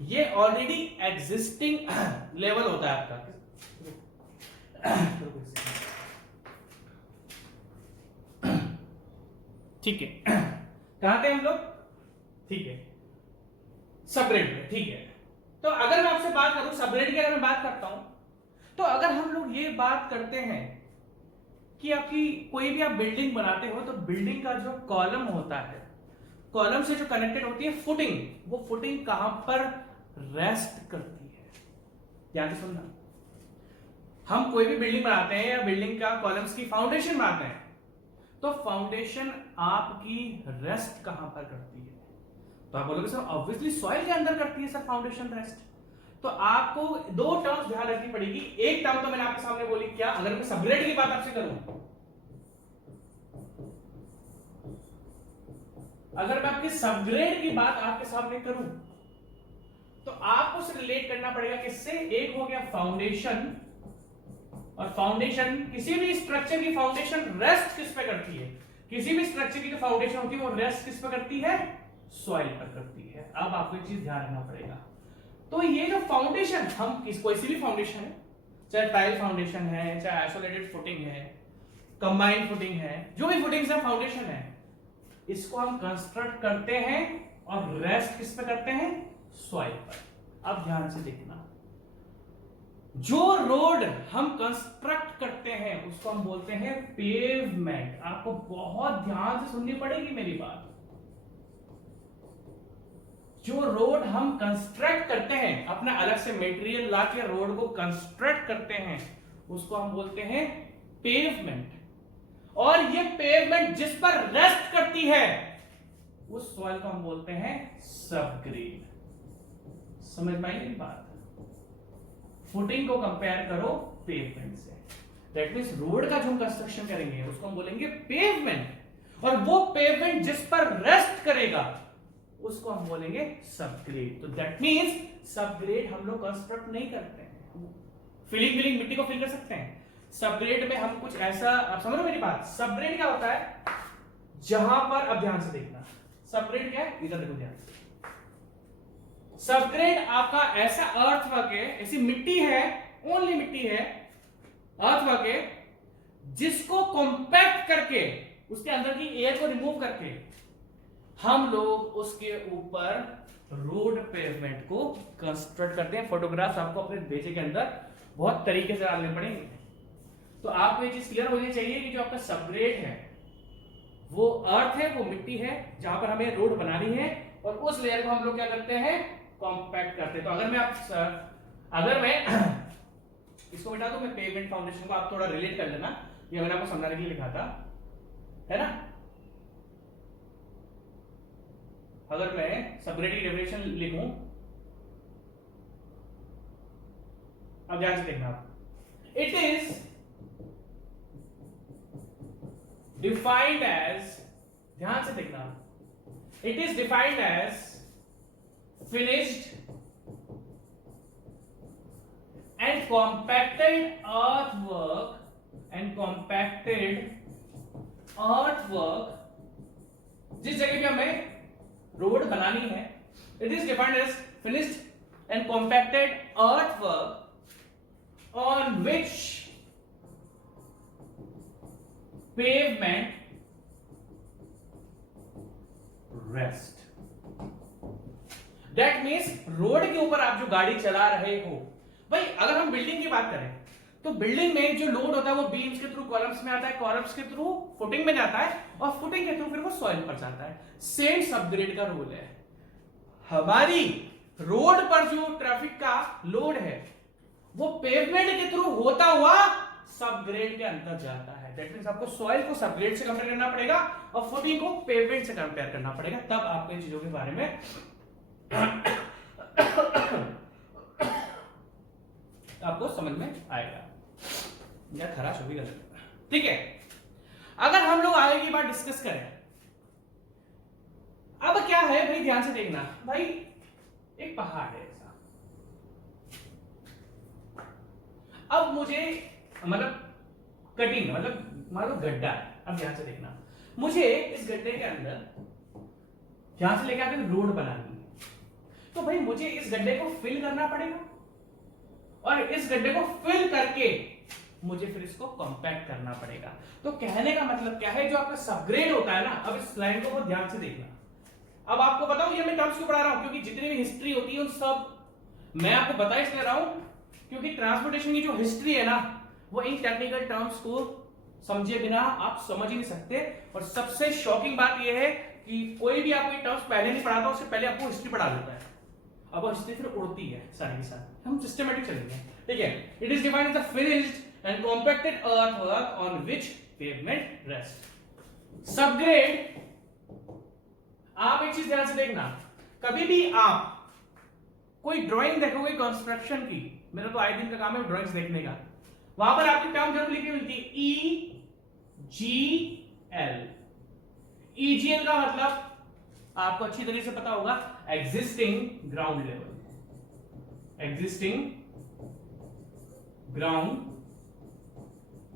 ये ऑलरेडी एग्जिस्टिंग लेवल होता है आपका। ठीक है, कहां थे हम लोग? ठीक है, सबग्रेड में। ठीक है, तो अगर मैं आपसे बात करूं सबग्रेड की, अगर मैं बात करता हूं, तो अगर हम लोग ये बात करते हैं कि आपकी कोई भी आप बिल्डिंग बनाते हो, तो बिल्डिंग का जो कॉलम होता है, कॉलम से जो कनेक्टेड होती है फुटिंग, वो फुटिंग कहां पर रेस्ट करती है? ध्यान से सुनना। हम कोई भी बिल्डिंग बनाते हैं या बिल्डिंग का कॉलम्स की फाउंडेशन बनाते हैं, तो फाउंडेशन आपकी रेस्ट कहां पर करती है? तो आप बोलोगे सर ऑब्वियसली सॉइल के अंदर करती है सर फाउंडेशन रेस्ट। तो आपको दो टर्म्स ध्यान रखनी पड़ेगी। एक टर्म तो मैंने आपके सामने बोली, क्या? अगर मैं सबग्रेड की बात आपसे करूं, अगर मैं आपकी सबग्रेड की बात आपके सामने करूं, तो आपको उसे रिलेट करना पड़ेगा किससे? एक हो गया फाउंडेशन, और फाउंडेशन, किसी भी स्ट्रक्चर की फाउंडेशन रेस्ट किस पे करती है? किसी भी स्ट्रक्चर की जो फाउंडेशन होती है वो रेस्ट किस पे करती है? सॉइल पर करती है। अब आपको एक चीज ध्यान रखना पड़ेगा। तो ये जो फाउंडेशन, हम कोई सी भी फाउंडेशन है, चाहे टाइल फाउंडेशन है, चाहे आइसोलेटेड फुटिंग है, कंबाइंड फुटिंग है, जो भी फुटिंग्स है, फाउंडेशन है, इसको हम कंस्ट्रक्ट करते हैं और रेस्ट किस पे करते हैं? सॉइल पर। अब ध्यान से देखना, जो रोड हम कंस्ट्रक्ट करते हैं उसको हम बोलते हैं पेवमेंट। आपको बहुत ध्यान से सुननी पड़ेगी मेरी बात। जो रोड हम कंस्ट्रक्ट करते हैं, अपना अलग से मटेरियल ला के रोड को कंस्ट्रक्ट करते हैं, उसको हम बोलते हैं पेवमेंट। और ये पेवमेंट जिस पर रेस्ट करती है उस सॉइल को हम बोलते हैं सबग्रेड। समझ में आई मेरी बात? फुटिंग को कंपेयर करो पेवमेंट से। दैट मींस रोड का जो हम कंस्ट्रक्शन करेंगे उसको हम बोलेंगे पेवमेंट, और वो पेवमेंट जिस पर रेस्ट करेगा उसको हम बोलेंगे सबग्रेड। तो दैट मींस सबग्रेड हम लोग कंस्ट्रक्ट नहीं करते हैं। फिलिंग मिट्टी को फिल कर सकते हैं। सबग्रेड में हम कुछ ऐसा, आप समझ रहे हो मेरी बात? सबग्रेड क्या होता है? जहां पर, अब ध्यान से देखना, सबग्रेड क्या है? इधर देखो ध्यान से। सबग्रेड आपका ऐसा अर्थवर्क है, ऐसी मिट्टी है, ओनली मिट्टी है, अर्थवर्क है, जिसको कॉम्पैक्ट करके, उसके अंदर की एयर को रिमूव करके हम लोग उसके ऊपर रोड पेवमेंट को कंस्ट्रक्ट करते हैं। फोटोग्राफ्स आपको अपने भेजे के अंदर बहुत तरीके से डालने पड़ेंगे। तो आपको ये चीज क्लियर होनी चाहिए कि जो आपका सबग्रेड है वो अर्थ है, वो मिट्टी है जहां पर हमें रोड बनानी है, और उस लेयर को हम लोग क्या करते हैं? कॉम्पैक्ट करते हैं। तो अगर मैं इसको बिठा दूं, मैं पेवमेंट फाउंडेशन को, आप थोड़ा रिलेट कर लेना, ये मैंने आपको समझाने के लिए लिखा था, है ना? अगर मैं सबग्रेड की डेफिनेशन लिखूं, अब ध्यान से देखना, इट इज डिफाइंड एज, ध्यान से देखना, it is defined as finished and compacted earthwork जिस जगह पे हमें रोड बनानी है, it is defined as finished and compacted earthwork on which pavement rest। That means road के ऊपर आप जो गाड़ी चला रहे हो, भाई अगर हम बिल्डिंग की बात करें तो बिल्डिंग में जो लोड होता है वो बीम्स के थ्रू कॉलम्स में आता है, कॉलम्स के थ्रू फुटिंग में जाता है, और फुटिंग के थ्रू फिर वो सॉइल पर जाता है। सेम सबग्रेड का रोल है। हमारी रोड पर जो ट्रैफिक का लोड है वो पेवमेंट के थ्रू होता हुआ सबग्रेड के अंदर जाता है। दैट मींस आपको सॉइल को सबग्रेड से कंपेयर करना पड़ेगा और फुटिंग को पेवमेंट से कंपेयर करना पड़ेगा, तब आपको इन चीजों के बारे में आपको समझ में आएगा। या खराश होगी गलत, ठीक है। अगर हम लोग आगे की बात डिस्कस करें, अब क्या है भाई, ध्यान से देखना भाई, एक पहाड़ है ऐसा, अब मुझे मतलब कटिंग, मतलब मान लो गड्ढा है, अब ध्यान से देखना, मुझे इस गड्ढे के अंदर ध्यान से लेके आके रोड बनानी है। तो भाई मुझे इस गड्ढे को फिल करना पड़ेगा, और इस गड्ढे को फिल करके मुझे फिर इसको कॉम्पैक्ट करना पड़ेगा। तो कहने का मतलब क्या है, जो आपका सबग्रेड होता है ना, अब इस लाइन को बहुत ध्यान से देखना। अब आपको बताऊं ये मैं टर्म्स क्यों पढ़ा रहा हूं, क्योंकि जितनी भी हिस्ट्री होती है उन सब मैं आपको बता इसलिए रहा हूं क्योंकि ट्रांसपोर्टेशन की जो हिस्ट्री है ना, वो इन टेक्निकल टर्म्स को समझे बिना आप समझ ही नहीं सकते। और सबसे शॉकिंग बात यह है कि कोई भी आपको ये टर्म्स पहले नहीं पढ़ाता, उससे पहले आपको हिस्ट्री पढ़ा देता है। अब वो हिस्ट्री फिर उड़ती है सारी के साथ। हम सिस्टमेटिक चलेंगे, ठीक है। It is defined as the finished and compacted earthwork on which pavement rests। Subgrade, आप एक चीज ध्यान से देखना, कभी भी आप कोई ड्राइंग देखोगे कंस्ट्रक्शन की, मेरा तो आए दिन का काम है ड्राइंग्स देखने का, वहां पर आपकी टर्म जरूर लिखी मिलती है EGL। EGL का मतलब आपको अच्छी तरीके से पता होगा, existing ground level. Existing ground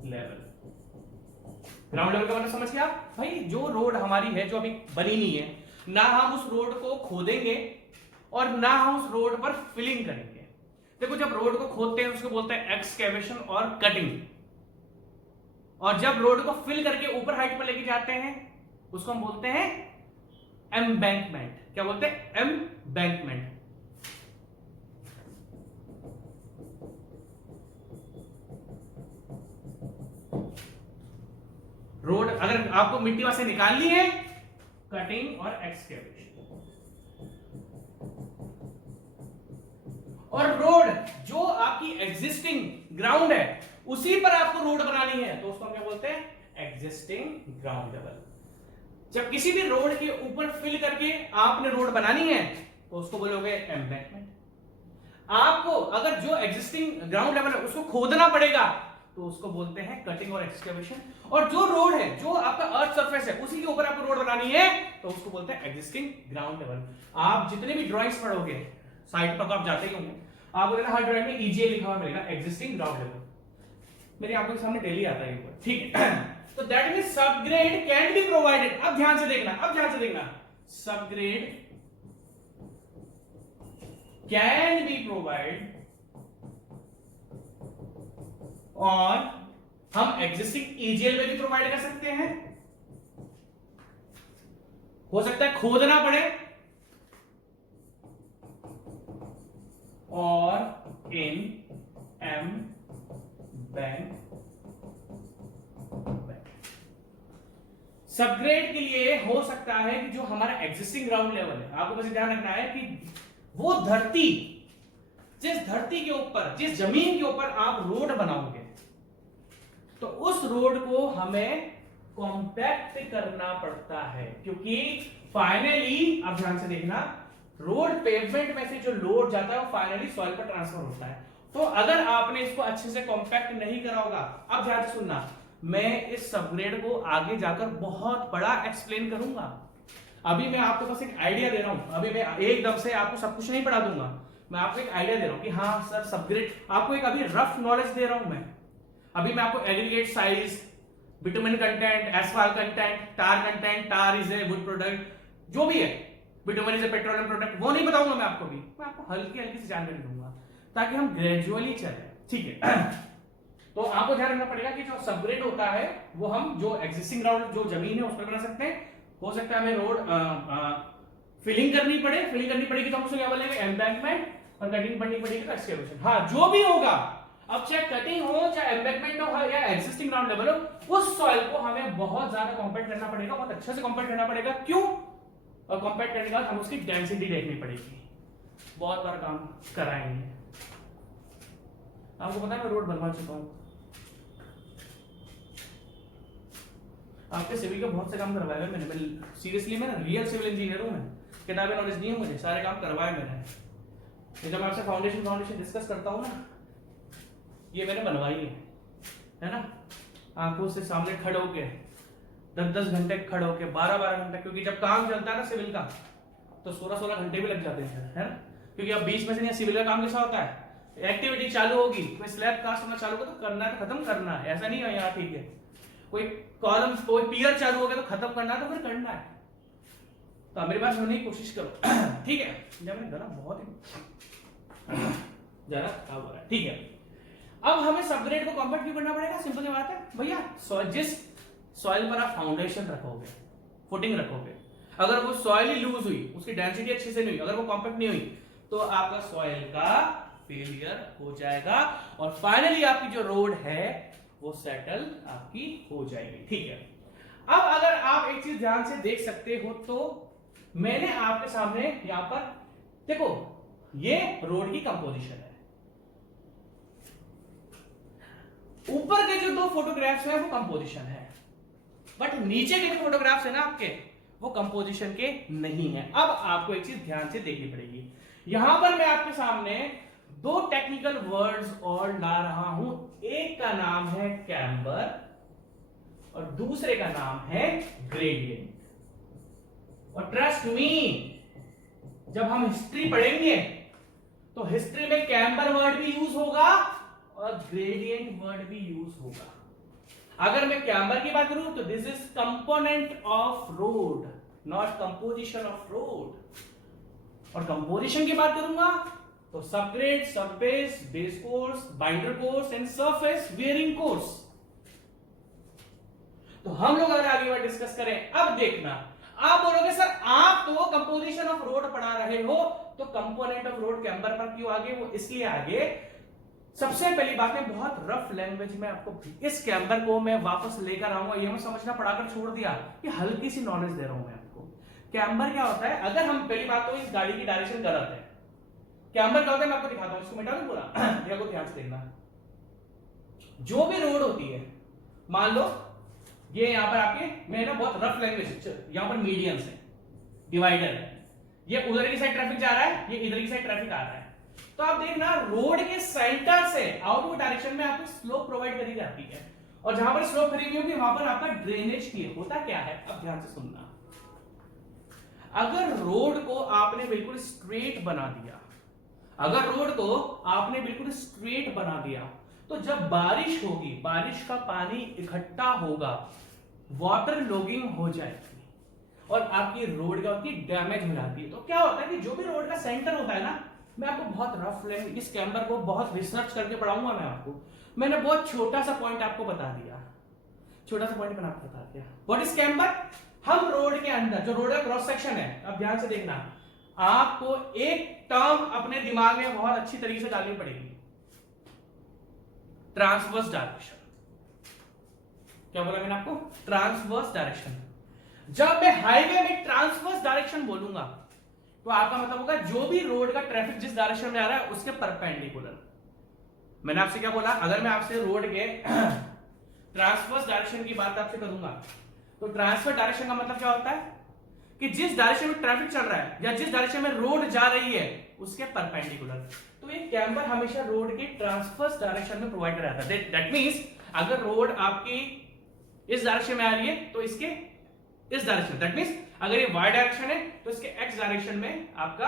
level, ground level का मतलब समझ गया भाई, जो रोड हमारी है जो अभी बनी नहीं है, ना हम उस रोड को खोदेंगे और ना हम उस रोड पर फिलिंग करेंगे। देखो जब रोड को खोदते हैं उसको बोलते हैं एक्सकेवेशन और कटिंग, और जब रोड को फिल करके ऊपर हाइट पर लेके जाते हैं उसको हम बोलते हैं एम्बैंकमेंट। क्या बोलते हैं? एम्बैंकमेंट। रोड अगर आपको मिट्टी वहां से निकालनी है, कटिंग और एक्सकेवेशन। और रोड जो आपकी एग्जिस्टिंग ग्राउंड है उसी पर आपको रोड बनानी है, तो उसको हम क्या बोलते हैं? Existing ground level. जब किसी भी रोड के ऊपर फिल करके आपने रोड बनानी है तो उसको बोलोगे एम्बैंकमेंट। आपको अगर जो एग्जिस्टिंग ग्राउंड लेवल है उसको खोदना पड़ेगा तो उसको बोलते हैं कटिंग और एक्सकेवेशन। और जो रोड है, जो आपका अर्थ सरफेस है, उसी के ऊपर आपको रोड बनानी है तो उसको बोलते हैं एग्जिस्टिंग ग्राउंड लेवल। आप जितने भी ड्राइंग्स पढ़ोगे, साइट पर तो आप जाते ही होंगे, आपको देखना हर ड्राइंग में EGA लिखा हुआ मिलेगा, एग्जिस्टिंग ग्राउंड लेवल। मेरी आपके सामने डेली आता है ऊपर, ठीक है। तो that means subgrade can be provided. अब ध्यान से देखना, अब ध्यान से देखना, सबग्रेड कैन बी प्रोवाइड, और हम एग्जिस्टिंग EGL में भी प्रोवाइड कर सकते हैं। हो सकता है खोदना पड़े, और इन एम बैंक सबग्रेड के लिए हो सकता है कि जो हमारा एग्जिस्टिंग ग्राउंड लेवल है, आपको बस ध्यान रखना है कि वो धरती, जिस धरती के ऊपर, जिस जमीन के ऊपर आप रोड बनाओगे तो उस रोड को हमें कॉम्पैक्ट करना पड़ता है, क्योंकि फाइनली आप ध्यान से देखना, रोड पेवमेंट में से जो लोड जाता है वो फाइनली सॉइल पर ट्रांसफर होता है। तो अगर आपने इसको अच्छे से कॉम्पैक्ट नहीं करा होगा, अब ध्यान से सुनना, मैं इस सबग्रेड को आगे जाकर बहुत बड़ा एक्सप्लेन करूंगा। अभी मैं आपको बस एक आइडिया दे रहा हूं, अभी मैं एकदम से आपको सब कुछ नहीं पढ़ा दूंगा, मैं आपको एक आइडिया दे रहा हूं कि हाँ सर सबग्रेड, आपको एक अभी रफ नॉलेज दे रहा हूं मैं। अभी मैं आपको aggregate size, bitumen content, asphalt content, tar content, tar is a would product, जो भी है, bitumen is a petroleum product, वो नहीं बताऊंगा मैं आपको भी, मैं आपको हल्की हल्की सी जानकारी दूंगा ताकि हम ग्रेजुअली चले, ठीक है। तो आपको ध्यान रखना पड़ेगा कि जो सबग्रेड होता है वो हम जो एग्जिस्टिंग ग्राउंड, जो जमीन है उस पर बना सकते हैं। हो सकता है हमें रोड फिलिंग करनी पड़े, फिलिंग करनी पड़ेगी तो हम उसको क्या बोलेंगे? एम्बैंकमेंट, और कटिंग करनी पड़ेगी तो एक्सकेवेशन। हाँ, जो भी होगा, अब चाहे कटिंग हो, चाहे एम्बैंकमेंट हो, या एग्जिस्टिंग ग्राउंड लेवल हो, उस सॉइल को हमें बहुत ज्यादा कॉम्पैक्ट करना पड़ेगा, बहुत अच्छे से कॉम्पैक्ट करना पड़ेगा। क्यों? और कॉम्पैक्ट करने के बाद हम उसकी डेंसिटी देखनी पड़ेगी। बहुत बार काम कराएंगे, आपको पता है मैं रोड बनवा चुका हूं, आपके सिविल का बहुत से काम करवाए मैंने, सीरियसली मैं रियल सिविल इंजीनियर हूं, मैं किताबें नॉलेज नहीं है मुझे, सारे काम करवाए मैंने। जब मैं आपसे फाउंडेशन डिस्कस करता हूं ना, ये मैंने बनवाई है ना, आंखों से सामने खड़े होके 10-10 घंटे खड़े होके, 12-12 घंटे, क्योंकि जब काम चलता है ना सिविल का तो 16-16 घंटे भी लग जाते हैं, है ना। क्योंकि अब बीच में से नहीं, सिविल का काम कैसा होता है, एक्टिविटी चालू होगी, कोई स्लैब कास्ट होना चालू होगा तो करना है, तो खत्म करना है, ऐसा नहीं है यहाँ, ठीक है। कोई कॉलम, कोई पियर चालू हो गया तो खत्म करना है, तो फिर करना है। तो मेरे पास होने की कोशिश करो। ठीक है, जब मेरा गला बहुत ही जरा खराब हो रहा है। ठीक है, अब हमें सबग्रेड को कॉम्पैक्ट क्यों करना पड़ेगा? सिंपल सी बात है भैया, जिस सॉइल पर आप फाउंडेशन रखोगे, फुटिंग रखोगे, अगर वो सॉइल ही लूज हुई, उसकी डेंसिटी अच्छे से नहीं हुई, अगर वो कॉम्पैक्ट नहीं हुई, तो आपका सॉइल का फेलियर हो जाएगा और फाइनली आपकी जो रोड है वो सेटल आपकी हो जाएगी। ठीक है, अब अगर आप एक चीज ध्यान से देख सकते हो तो मैंने आपके सामने यहां पर देखो, ये रोड की कंपोजिशन है। ऊपर के जो दो फोटोग्राफ्स हैं वो कंपोजिशन है, बट नीचे के जो फोटोग्राफ्स है ना आपके, वो कंपोजिशन के नहीं है। अब आपको एक चीज ध्यान से देखनी पड़ेगी। यहां पर मैं आपके सामने दो टेक्निकल वर्ड्स और ला रहा हूं, एक का नाम है कैम्बर और दूसरे का नाम है ग्रेडियंट। और ट्रस्ट मी, जब हम हिस्ट्री पढ़ेंगे तो हिस्ट्री में कैम्बर वर्ड भी यूज होगा और ग्रेडियंट वर्ड भी यूज होगा। अगर मैं कैम्बर की बात करूं तो this is component of road, not composition of road. और कंपोजिशन की बात करूंगा तो subgrade, subbase, base course, binder course and surface wearing course. तो हम लोग अगर आगे बार डिस्कस करें, अब देखना, आप बोलोगे सर आप तो कंपोजिशन ऑफ रोड पढ़ा रहे हो, तो कंपोनेंट ऑफ रोड कैम्बर पर क्यों आगे? वो इसलिए आगे, सबसे पहली बात है बहुत रफ लैंग्वेज में आपको इस कैम्बर को मैं वापस लेकर आऊंगा। ये मैं समझना पढ़ाकर छोड़ दिया, ये हल्की सी नॉलेज दे रहा हूं मैं आपको। कैम्बर क्या होता है? अगर हम पहली बात तो इस गाड़ी की डायरेक्शन गलत है, कैम्बर क्या होता है मैं आपको दिखाता हूं, इसको मिटा दूं पूरा, ये को ध्यान से देखना। जो भी रोड होती है, मान लो ये यहां पर आपके, मैं ना बहुत रफ लैंग्वेज, यहां पर मीडियंस है, डिवाइडर है, ये उधर की साइड ट्रैफिक जा रहा है, ये इधर की साइड ट्रैफिक आ रहा है। तो आप देखना रोड के सेंटर से आउटवर्ड डायरेक्शन में आपको स्लोप प्रोवाइड करी जाती है, और जहां पर स्लोप करी हुई होगी वहां पर आपका ड्रेनेज की होता क्या है? अब ध्यान से सुनना, अगर रोड को आपने बिल्कुल स्ट्रेट बना दिया, अगर रोड को आपने बिल्कुल स्ट्रेट बना दिया, तो जब बारिश होगी, बारिश का पानी इकट्ठा होगा, वाटर लॉगिंग हो जाएगी और आपकी रोड क्या होती है? डैमेज हो जाती है। तो क्या होता है कि जो भी रोड का सेंटर होता है ना, मैं आपको बहुत रफ लैंग्वेज, इस कैम्बर को बहुत रिसर्च करके पढ़ाऊंगा मैं आपको, मैंने बहुत छोटा सा पॉइंट आपको बता दिया, छोटा सा पॉइंट मैंने आपको बता दिया। What is camber? हम रोड के अंदर जो रोड का क्रॉस सेक्शन है, अब ध्यान से देखना, आपको एक टर्म अपने दिमाग में बहुत अच्छी तरीके से डालनी पड़ेगी, ट्रांसवर्स डायरेक्शन। क्या बोला मैंने आपको? Transverse direction. जब मैं हाईवे में ट्रांसवर्स डायरेक्शन बोलूंगा तो आपका मतलब होगा जो भी रोड का ट्रैफिक जिस डायरेक्शन में आ रहा है उसके परपेंडिकुलर। मैंने आपसे क्या बोला? अगर मैं आपसे रोड के ट्रांसवर्स डायरेक्शन की बात आपसे करूंगा तो ट्रांसफर डायरेक्शन का मतलब क्या होता है कि जिस डायरेक्शन में ट्रैफिक चल रहा है या जिस डायरेक्शन में रोड जा रही है उसके परपेंडिकुलर। तो ये कैम्बर हमेशा रोड के ट्रांसवर्स डायरेक्शन में प्रोवाइड कराता है। दैट मींस अगर रोड आपकी इस डायरेक्शन में आ रही है तो इसके इस डायरेक्शन, दैट मींस अगर ये y डायरेक्शन है तो इसके x डायरेक्शन में आपका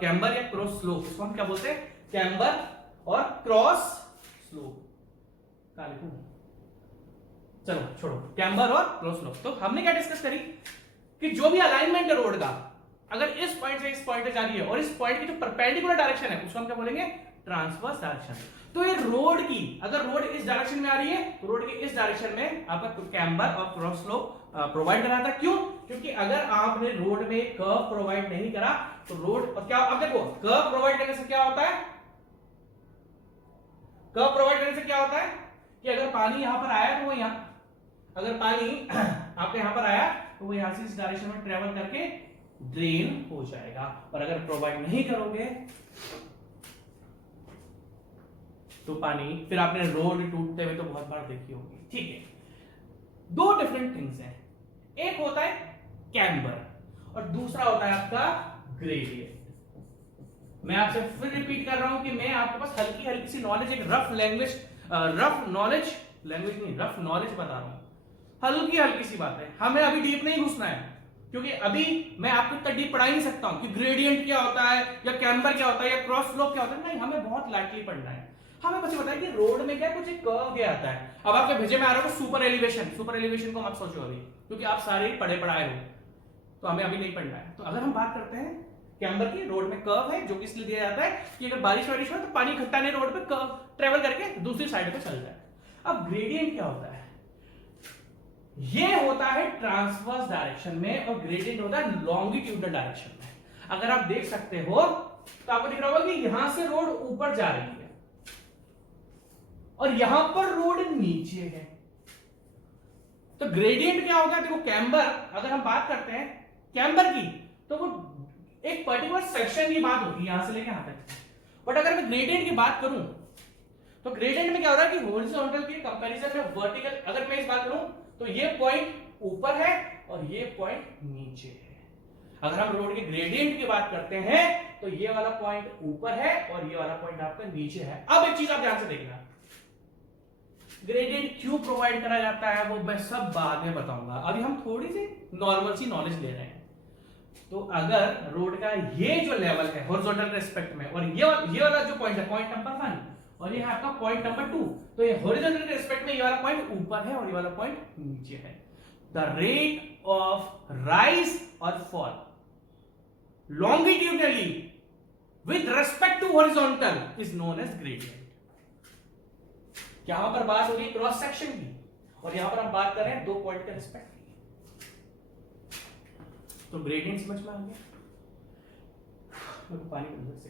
कैम्बर या क्रॉस स्लोप, इसको हम क्या बोलते हैं? कैम्बर और क्रॉस स्लोप। क्या लिखूं? चलो छोड़ो, कैम्बर और क्रॉस स्लोप। तो हमने क्या डिस्कस करी कि जो भी अलाइनमेंट है रोड का, अगर इस पॉइंट से इस पॉइंट पे जा रही है और इस पॉइंट की जो परपेंडिकुलर डायरेक्शन है उसको हम क्या बोलेंगे? Transverse direction. तो ये रोड की, अगर रोड इस डायरेक्शन में आ रही है तो रोड के इस डायरेक्शन में आपका कैम्बर और क्रॉस स्लोप प्रोवाइड करा था। क्यों? क्योंकि अगर आपने रोड में कर्व प्रोवाइड नहीं करा तो रोड, और क्या, अब देखो कर्व प्रोवाइड करने से क्या होता है? कर्व प्रोवाइड करने से क्या होता है कि अगर पानी यहां पर आया तो वो यहां, अगर पानी आपके यहां पर आया तो वो यहां से इस डायरेक्शन में ट्रेवल करके ड्रेन हो जाएगा। और अगर प्रोवाइड नहीं करोगे तो पानी, फिर आपने रोड टूटते हुए तो बहुत बार देखी होगी। ठीक है, दो डिफरेंट थिंग्स हैं, एक होता है कैम्बर और दूसरा होता है आपका ग्रेडियंट। मैं आपसे फिर रिपीट कर रहा हूं कि मैं आपके पास हल्की हल्की सी नॉलेज, एक rough language, rough knowledge, language नहीं, रफ नॉलेज बता रहा हूं, हल्की हल्की सी बात है, हमें अभी डीप नहीं घुसना है, क्योंकि अभी मैं आपको इतना डीप पढ़ा ही नहीं सकता हूं कि ग्रेडियंट क्या होता है या कैम्बर क्या होता है या क्रॉस स्लोप क्या होता है। नहीं, हमें बहुत लाइटली पढ़ना है। हमें बस बताया कि रोड में क्या कुछ एक कर्व गया आता है। अब आपके भेजे में आ रहा हो सुपर एलिवेशन, सुपर एलिवेशन को मत सोचो अभी, क्योंकि आप सारे पढ़े पढ़ाए हो। तो हमें अभी नहीं पढ़ना है। तो अगर हम बात करते हैं कैम्बर की, रोड में कर्व है जो कि इसलिए दिया जाता है कि अगर बारिश वारिश हो तो पानी इकट्ठा नहीं रोड पे, कर्व ट्रेवल करके दूसरी साइड पे चल जाए। अब ग्रेडियंट क्या होता है? ये होता है ट्रांसवर्स डायरेक्शन में और ग्रेडियंट होता है लॉन्गिट्यूडनल डायरेक्शन में। अगर आप देख सकते हो तो आपको दिख रहा होगा कि यहां से रोड ऊपर जा रही है और यहां पर रोड नीचे है। तो ग्रेडियंट क्या होगा? देखो कैम्बर, अगर हम बात करते हैं कैम्बर की, तो वो एक पर्टिकुलर सेक्शन की बात होती है यहां से लेके यहां तक। बट अगर मैं ग्रेडियंट की बात करूं तो ग्रेडियंट में क्या हो रहा है कि हॉरिजॉन्टल के कंपैरिजन में वर्टिकल, अगर मैं इस बात करूं तो ये पॉइंट ऊपर है और ये पॉइंट नीचे है। अगर हम रोड के ग्रेडियंट की बात करते हैं तो ये वाला पॉइंट ऊपर है और ये वाला पॉइंट आपका नीचे है। अब एक चीज आप ध्यान से देखना, ग्रेडियंट क्यों प्रोवाइड करा जाता है वो मैं सब बाद में बताऊंगा। अभी हम थोड़ी सी नॉर्मल सी नॉलेज ले रहे हैं। तो अगर रोड का ये जो लेवल है हॉरिजॉन्टल रेस्पेक्ट में और ये वाला जो पॉइंट है पॉइंट नंबर 1 और ये है आपका पॉइंट नंबर 2, तो ये हॉरिजॉन्टल रेस्पेक्ट में ये वाला पॉइंट ऊपर है और ये वाला पॉइंट नीचे है। द रेट ऑफ राइज और fall longitudinally with respect to horizontal is known as gradient। यहां पर बात हो रही है क्रॉस सेक्शन की और यहां पर हम बात कर रहे हैं दो पॉइंट के रिस्पेक्ट की। तो ग्रेडियंट समझ में आ गया? पानी अंदर से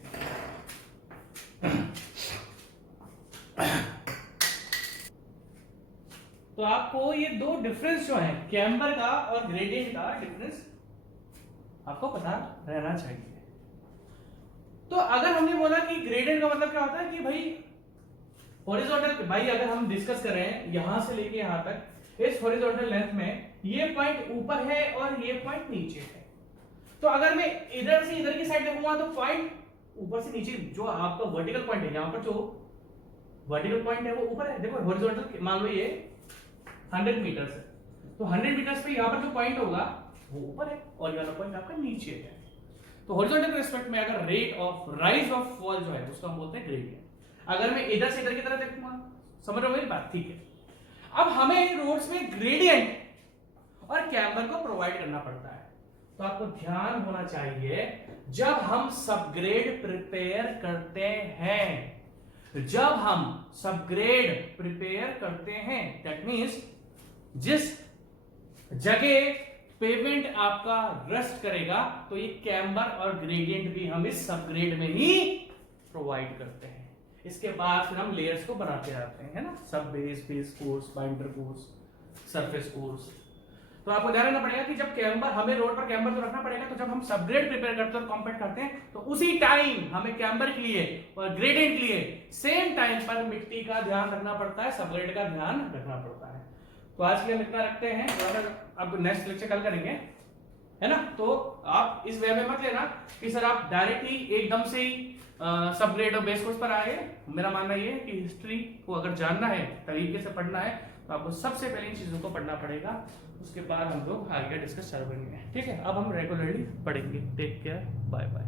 तो आपको ये दो डिफरेंस जो है कैम्बर का और ग्रेडियंट का डिफरेंस आपको पता रहना चाहिए। तो अगर हमने बोला कि ग्रेडियंट का मतलब क्या होता है कि भाई हॉरिजॉन्टल, भाई अगर हम डिस्कस कर रहे हैं यहां से लेके यहां तक, इस हॉरिजॉन्टल लेंथ में ये पॉइंट ऊपर है और ये पॉइंट नीचे है। तो अगर मैं इधर से इधर की साइड देखूंगा तो पॉइंट ऊपर से नीचे, जो आपका वर्टिकल पॉइंट है, यहां पर जो वर्टिकल पॉइंट है वो ऊपर है। देखो हॉरिजॉन्टल मान लो ये 100 मीटर है, तो 100 मीटर पे यहां पर जो पॉइंट होगा वो ऊपर है और ये वाला पॉइंट आपका नीचे है। तो हॉरिजॉन्टल रेस्पेक्ट में अगर rate of rise of fall जो है उसको हम बोलते हैं ग्रेडियंट। अगर मैं इधर से इधर की तरफ देखूंगा, समझ रहे हो मेरी बात? ठीक है। अब हमें रोड्स में ग्रेडियंट और कैम्बर को प्रोवाइड करना पड़ता है। तो आपको ध्यान होना चाहिए जब हम सबग्रेड प्रिपेयर करते हैं, जब हम सबग्रेड प्रिपेयर करते हैं दैट मींस जिस जगह पेमेंट आपका रेस्ट करेगा तो ये कैम्बर और ग्रेडियंट भी हम इस सबग्रेड में ही प्रोवाइड करते हैं। इसके बाद फिर हम लेयर्स को बनाते जाते हैं, है ना, सब base, base course, binder course, surface course. तो आपको ध्यान रखना पड़ेगा कि जब कैम्बर, हमें रोड पर कैम्बर तो रखना पड़ेगा, तो जब हम सबग्रेड प्रिपेयर करते हैं और कॉम्पैक्ट करते हैं तो उसी टाइम हमें कैम्बर के लिए और ग्रेडियंट के लिए सेम टाइम पर मिट्टी का ध्यान रखना पड़ता है, सबग्रेड का ध्यान रखना पड़ता है। तो आज के लिए हम इतना रखते हैं, अब नेक्स्ट लेक्चर कल करेंगे, है ना। तो आप इस वे में मत लेना कि सर आप डायरेक्ट ही एकदम से ही सबग्रेड और बेस कोर्स पर आए। मेरा मानना ये है कि हिस्ट्री को अगर जानना है, तरीके से पढ़ना है, तो आपको सबसे पहले इन चीजों को पढ़ना पड़ेगा, उसके बाद हम लोग आगे डिस्कस करेंगे। ठीक है, अब हम रेगुलरली पढ़ेंगे। Take care, bye bye.